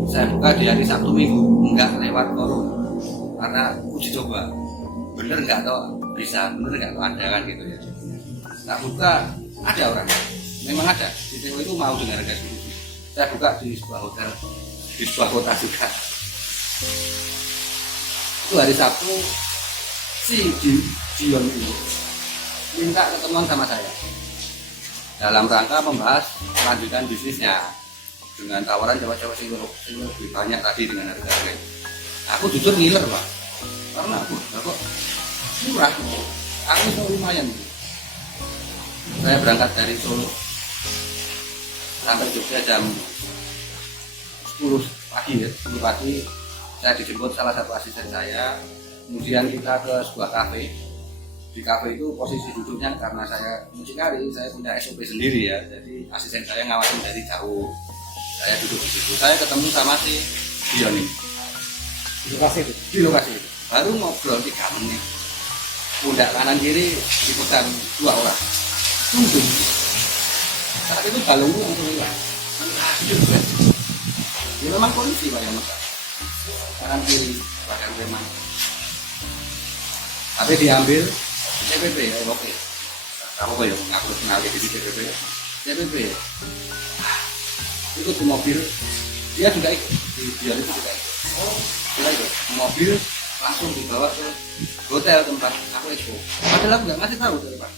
Saya buka di hari Sabtu Minggu, enggak lewat forum. Karena uji coba. Bener enggak atau bisa, bener enggak atau ada kan gitu ya. Tak buka, ada orang. Memang ada. Di TO itu mau dengan harga segitu. Saya buka di sebuah hotel, di sebuah kota juga. Itu hari Sabtu, si Dion itu minta ketemuan sama saya dalam rangka membahas kelanjutan bisnisnya dengan tawaran cewek-cewek sing lebih banyak tadi dengan harga. Aku jujur ngiler, Pak, karena aku kok murah. Aku lumayan. Saya berangkat dari Solo sampai Jogja jam 10 pagi ya, 10 pagi saya dijemput salah satu asisten saya. Kemudian kita ke sebuah kafe. Di kafe itu posisi duduknya karena saya mucikari, saya punya SOP sendiri ya. Jadi asisten saya ngawasin dari jauh. Saya duduk di situ. Saya ketemu sama si Dioni Di lokasi itu. di lokasi itu. Baru ngobrol 3 menit. Pundak kanan kiri dipegang 2 orang. Tunggu. Saat itu balungku langsung hilang. Ya memang polisi Pak yang megang. Kanan kiri bagian preman. Tapi diambil CPP ya, oke. Kamu kok ya ngaku kenal di CPP. CPP. Ikut ke mobil, dia juga ikut. Dia itu juga ikut. Oh, dia ikut. Mobil langsung dibawa ke hotel tempat aku expo. Padahal aku nggak ngasih tahu dari Pak.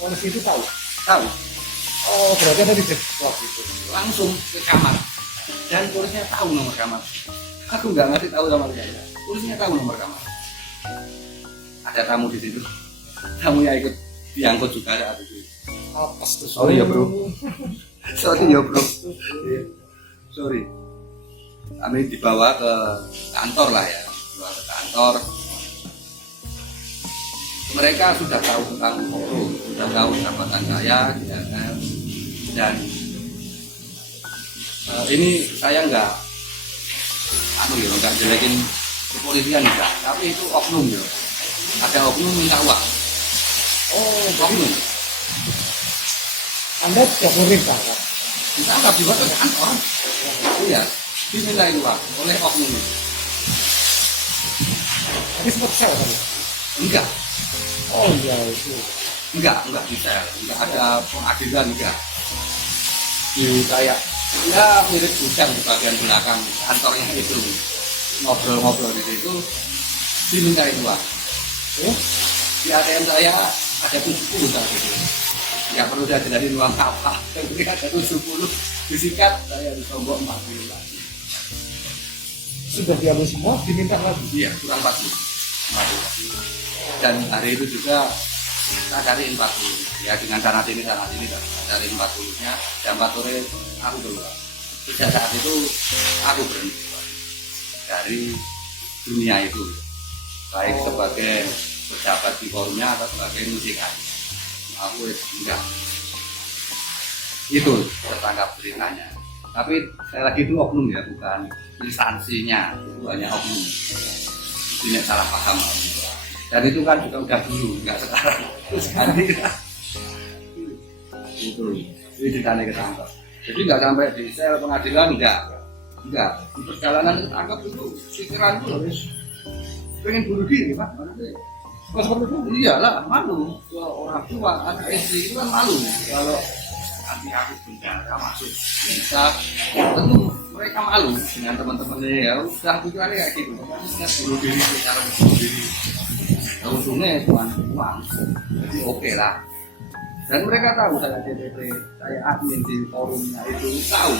Polisi itu tahu. Tahu. Oh, berarti ada di waktu itu. Langsung ke kamar. Dan polisinya tahu nomor kamar. Aku nggak ngasih tahu nomor dia. Polisinya tahu nomor kamar. Ada tamu di situ. Tamunya ikut diangkut juga ada itu. Apes tuh. Oh iya, Bro. Sorry ya, Bro. Sorry. kami dibawa ke kantor lah ya, dibawa ke kantor. Mereka sudah tahu tentang forum, sudah tahu jabatan saya, ya kan? Dan ini saya nggak jelekin kepolisian enggak, tapi itu oknum ya. Ada oknum minta uang. Oh, Oknum. Anda tidak memerintah kan? Ditangkap juga ke kantor. Iya, diminta uang oleh oknum. Tapi sempat sel kan? Enggak, Oh iya itu. enggak bisa, enggak ada pengadilan enggak. Di kayak ya mirip gudang di bagian belakang kantornya itu, ngobrol-ngobrol di situ, diminta uang. Di ATM saya ada 70 saat itu. Nggak perlu saya jelasin uang apa, tapi ada 70 disikat, saya disombok 40 lagi. Sudah diambil semua, diminta lagi. Iya, kurang 40 lagi. Dan hari itu juga saya cariin 40 ya, dengan sana sini saya cariin 40-nya. Jam 4 sore aku keluar. Sejak saat itu aku berhenti dari dunia itu, baik sebagai pejabat di forumnya atau sebagai musikalis. Aku enggak, itu tertangkap beritanya. Tapi saya lagi itu oknum ya, bukan instansinya, itu hanya oknum. Tidak salah paham. Dan itu kan juga udah dulu, enggak sekarang. Terus ganti. Itu ditanya ketangkap. Jadi enggak sampai di sel pengadilan, enggak. Di perjalanan ketangkap itu pikiranku harus pengen bunuh diri, Pak. Mas seperti itu? Iyalah, malu. Kalau orang tua, anak istri itu kan malu. Kalau nanti aku penjara masuk bisa, tentu mereka malu dengan teman-temannya. Ya udah pikirannya kayak gitu. Makanya bunuh diri, cara bunuh diri. Untungnya cuma uang, jadi oke lah. Dan mereka tahu saya DPP, saya admin di forumnya itu tahu.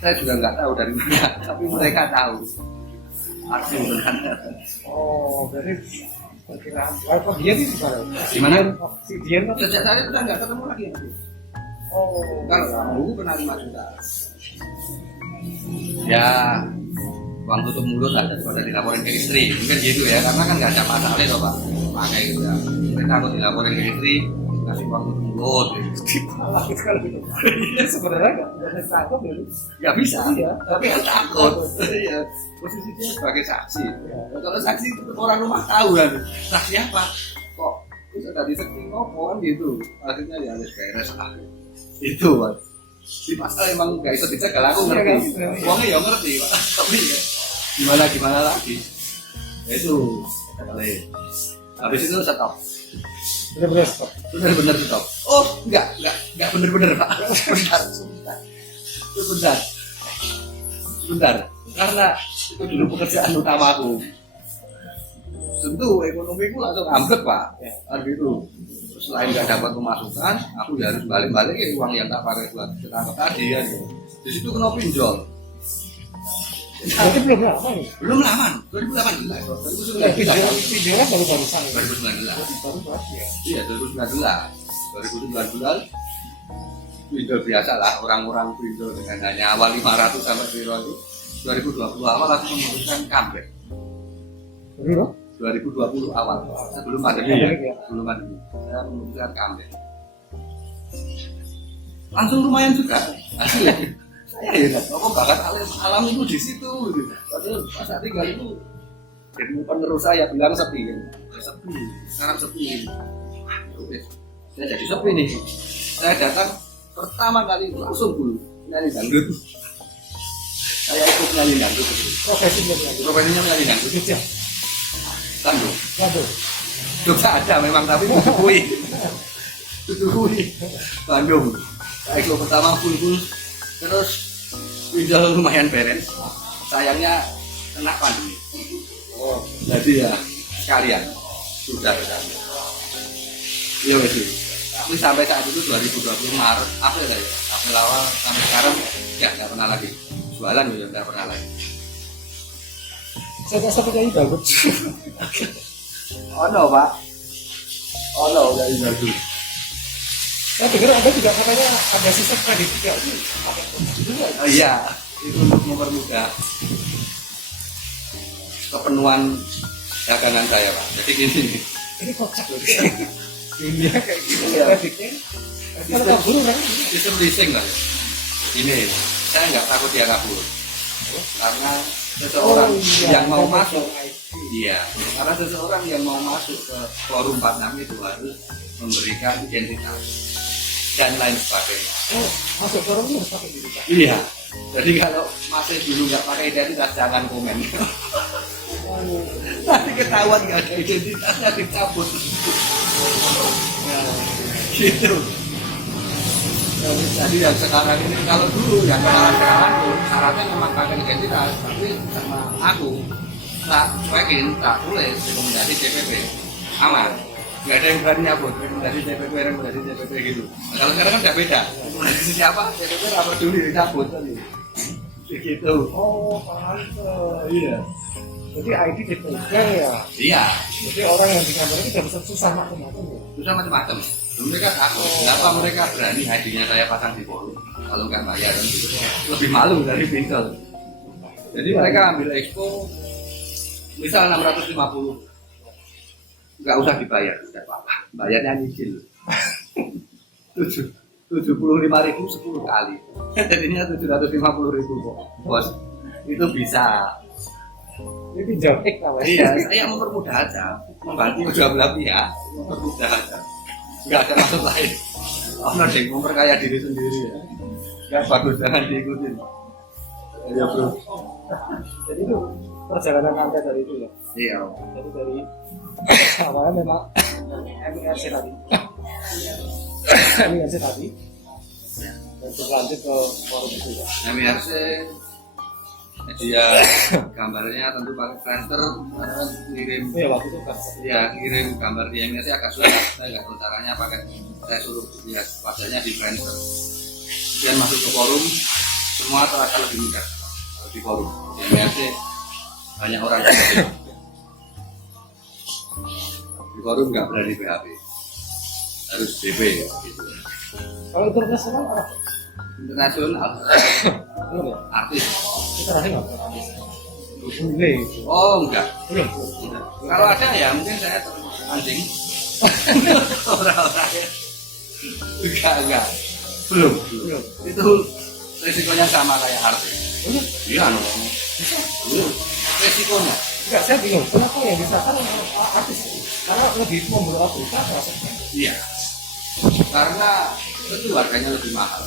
Saya juga nggak tahu dari mana, tapi mereka tahu. Arti sebenarnya. Oh, berarti perkiraan. Apa dia di mana? Gimana? Si dia kan? Sejak tadi kita nggak ketemu lagi. Oh, Kalau kamu kena 5 juta. Ya, uang tutup mulut lah daripada dilaporin ke istri. Mungkin gitu ya, karena kan nggak ada masalah itu Pak. Makanya itu ya. Mereka aku dilaporin ke istri, kasih uang tutup mulut. malah itu kalau gitu. Sebenarnya nggak bisa takut ya. Ya bisa, Iya. tapi kan takut. Ya, posisi dia sebagai saksi. Kalau saksi itu orang rumah tahu kan. Saksi apa? Kok bisa tadi setting kan gitu. Akhirnya ya harus beres lah. Itu Pak. Di pasal emang gak bisa dicek, kalau aku ngerti. Uangnya ya ngerti Pak. Tapi ya gimana lagi? Ya itu kali. Habis itu stop. Benar-benar stop. Bener-bener stop. Oh enggak bener-bener Pak. Bentar. Karena itu dulu pekerjaan utamaku. Tentu ekonomiku langsung ambruk Pak. Kan gitu. Selain nggak dapat pemasukan, aku harus balik-balik uang yang tak pakai buat ketangkep tadi ya. Di situ kena pinjol. Berarti belum lama nih. Belum lama, 2018. 2019. Videonya baru-barusan. 2019. Baru banget ya. Iya, 2019. Pinjol biasa lah, orang-orang pinjol dengan hanya awal 500 sampai 2020 awal aku memutuskan comeback. Baru 2020 awal, sebelum pandemi ya. Sebelum pandemi, saya memutuskan comeback. Langsung lumayan juga, asli. Saya heran, kok bakat alam itu di situ. Padahal pas saya tinggal itu, jadi penerus saya bilang sepi, kan? Sepi, sekarang sepi. Saya jadi sepi nih. Saya datang pertama kali langsung dulu nyanyi dangdut. Saya ikut nyanyi dangdut. Profesinya nyanyi dangdut. Jogja. Bandung. Waduh. Jogja ada memang tapi Tutui. Bandung. Saya ikut pertama full terus pinjol lumayan beres. Sayangnya kena pandemi. Oh, Jadi ya sekalian sudah sekali. Iya wes. Tapi sampai saat itu 2020 Maret, April ya, April awal sampai sekarang ya nggak pernah lagi jualan ya nggak pernah lagi. saya rasa penyanyi bagus. Oh no Pak, oh no dari bagus. Saya dengar Anda juga katanya ada sistem kredit juga. Oh iya, itu untuk mempermudah kepenuhan dagangan saya Pak. Jadi gini, Ini kocak loh. Dunia kayak gitu. Iya. Bikin. Kalau kabur kan? sistem leasing lah. Ini saya nggak takut dia kabur karena seseorang yang mau masuk, iya, karena seseorang yang mau masuk ke forum 46 itu harus memberikan identitas dan lain sebagainya. Oh, masuk forum ini harus pakai diri, Pak. Iya. Jadi kalau masih dulu nggak pakai identitas jangan komen. Nanti ketahuan nggak ada identitasnya dicabut. Gitu. Jadi yang sekarang ini kalau dulu yang sekarang itu syaratnya memang pakai identitas, tapi sama aku tak cuekin, tak tulis rekomendasi CPP aman. Nggak ada yang berani nyabut rekomendasi CPP gitu. Nah, kalau sekarang kan udah beda. Rekomendasi siapa? CPP apa dulu dicabut tadi. Begitu. Oh, pantes. Iya. Jadi ID dipegang ya. Iya. Jadi orang yang di kantor itu udah bisa susah macam-macam ya. Susah macam-macam. Mereka takut. Kenapa mereka berani ID-nya saya pasang di forum? Kalau nggak bayar kan gitu. Lebih malu dari bengkel. Jadi mereka ambil expo misal 650, nggak usah dibayar, tidak apa-apa. Bayarnya nyicil. 75.000 10 kali. Jadinya 750.000 kok. Bos, itu bisa. Ini jauh namanya. Iya, saya mempermudah aja, membantu kedua belah pihak, mempermudah aja. Nggak ada maksud lain. Orang yang memperkaya diri sendiri ya. Nggak bagus, jangan diikutin. Ya bro. Jadi itu perjalanan Anda dari itu ya. Iya. Jadi dari awalnya memang MIRC tadi. MIRC tadi. Dan berlanjut ke forum itu ya. MIRC dia gambarnya tentu pakai printer, ngirim Itu ya waktu itu kan. ya ngirim gambar di MIRC agak susah. Saya nggak tahu caranya pakai, saya suruh dia wajahnya di printer. Kemudian masuk ke forum, semua terasa lebih mudah. Kalau di forum di MIRC banyak orang yang di forum nggak berani PHP, harus DP gitu. Kalau internasional apa? Internasional Belum ya? artis. Internasional. Bule itu. Oh enggak. Belum. Kalau ada ya mungkin saya anjing. Orang-orang ya. Enggak. Belum. Itu resikonya sama kayak artis. Belum. Iya no. Belum. Resikonya. Enggak, saya bingung. Kenapa yang disasar artis? Karena lebih membawa berita rasanya. Iya. Karena itu harganya lebih mahal.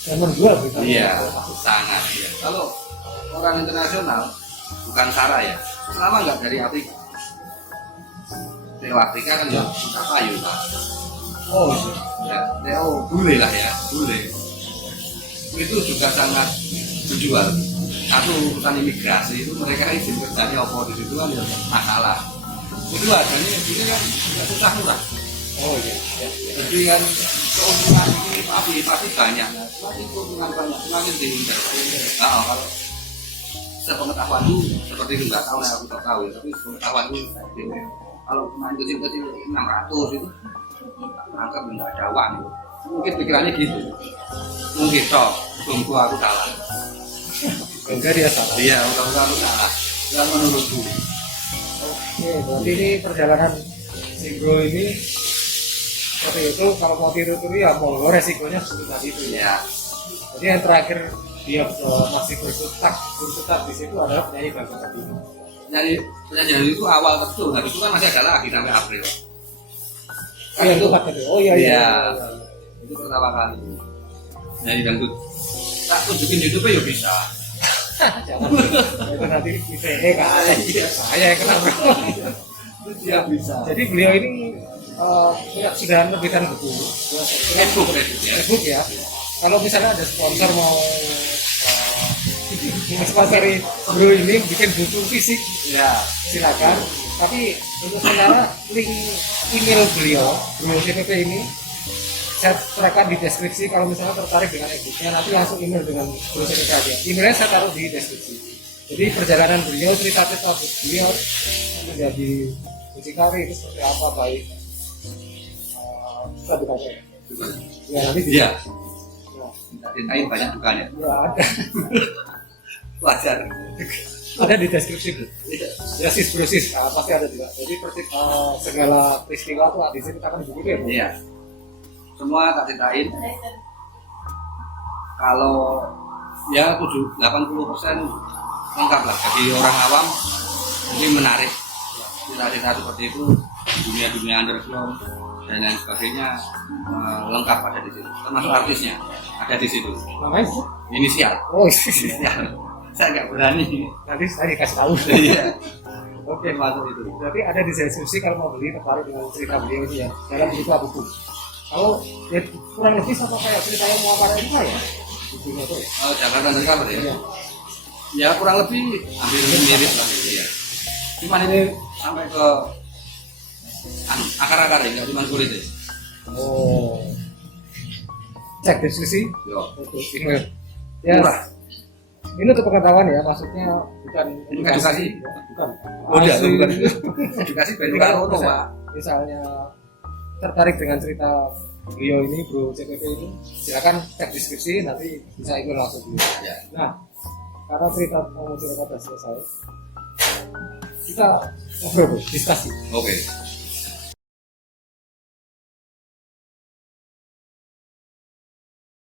Dan menjual berita. Iya, sangat iya. Kalau orang internasional bukan Sarah ya, selama nggak dari Afrika. Dari Afrika kan ya suka payu Pak. Oh, Ya, bule lah ya, bule. Itu juga sangat menjual. Satu urusan imigrasi itu mereka izin kerjanya apa di situ kan ya masalah. Itu harganya ini kan nggak susah murah. oh iya. Jadi kan keuntungan ini pasti banyak. Semakin keuntungan banyak, semakin diincar. Nah, kalau sepengetahuanku seperti itu nggak tahu lah, aku tak tahu ya. Tapi sepengetahuanku kalau main kecil-kecil 600 itu angkat nggak ada uang. Mungkin pikirannya gitu. Mungkin toh, tunggu aku salah. Enggak dia salah. Iya, mudah-mudahan aku salah. Yang menurutku. Oke, berarti ini perjalanan si bro ini seperti itu. Kalau mau tiru-tiru ya mau resikonya seperti itu ya. Ya, Jadi yang terakhir dia masih berkutat di situ adalah penyanyi Bagong tadi. penyanyi itu awal terus, habis itu kan masih ada lagi sampai April. Oh iya, itu tadi. Oh iya iya. Iya. Itu pertama kali. Nyanyi dangdut. Tak tunjukin YouTube ya bisa. Jangan. Itu nanti ITE kan. Iya. Saya yang kenal. Itu dia bisa. Jadi beliau ini sudah menerbitkan buku. Facebook ya. Facebook ya. Kalau misalnya ada sponsor mau sponsori bro ini bikin buku fisik, Ya. silakan. Tapi untuk sementara link email beliau, bro CPP ini saya serahkan di deskripsi. Kalau misalnya tertarik dengan e-booknya nanti langsung email dengan bro CPP aja. Emailnya saya taruh di deskripsi. Jadi perjalanan beliau, cerita-cerita beliau menjadi mucikari itu seperti apa, baik kita ditanya. Ya nanti Iya. ya. tak ceritain banyak dukanya. Ya ada. Wajar. Ada di deskripsi Bu. Iya. Ya brosis, pasti ada juga. Jadi segala peristiwa tuh di sini kita akan buku ya Bu. Iya. Semua tak ceritain. Kalau ya 80% lengkap lah bagi orang awam, mungkin menarik cerita-cerita seperti itu, dunia-dunia underground dan lain sebagainya lengkap ada di situ, termasuk artisnya ada di situ. Namanya Bu? Inisial. Oh, Inisial. Saya nggak berani. nanti saya kasih tahu. Iya. Oke, Masuk itu. berarti ada di deskripsi kalau mau beli tertarik dengan cerita beliau ini ya. Dalam buku buku. Kalau ya, kurang lebih sama kayak cerita yang mau apa itu ya. Bukunya tuh. Oh, Jakarta Undercover ya. Iya. Ya kurang lebih hampir mirip lah gitu ya. Cuman ini sampai ke akar-akar ya, nggak cuma kulit ya. Oh. Cek deskripsi. Yo. Oke, email. Ya. Murah. Ini untuk pengetahuan ya, maksudnya bukan Edukasi. Bukan. Oh, iya, Asli. bukan. Edukasi Jadi baru kalau karo Pak. misalnya tertarik dengan cerita beliau ini, Bro CPP ini, silakan cek deskripsi, nanti bisa ikut langsung dulu. Ya. Nah, karena cerita mau cerita sudah selesai, kita ngobrol, diskusi. Oke.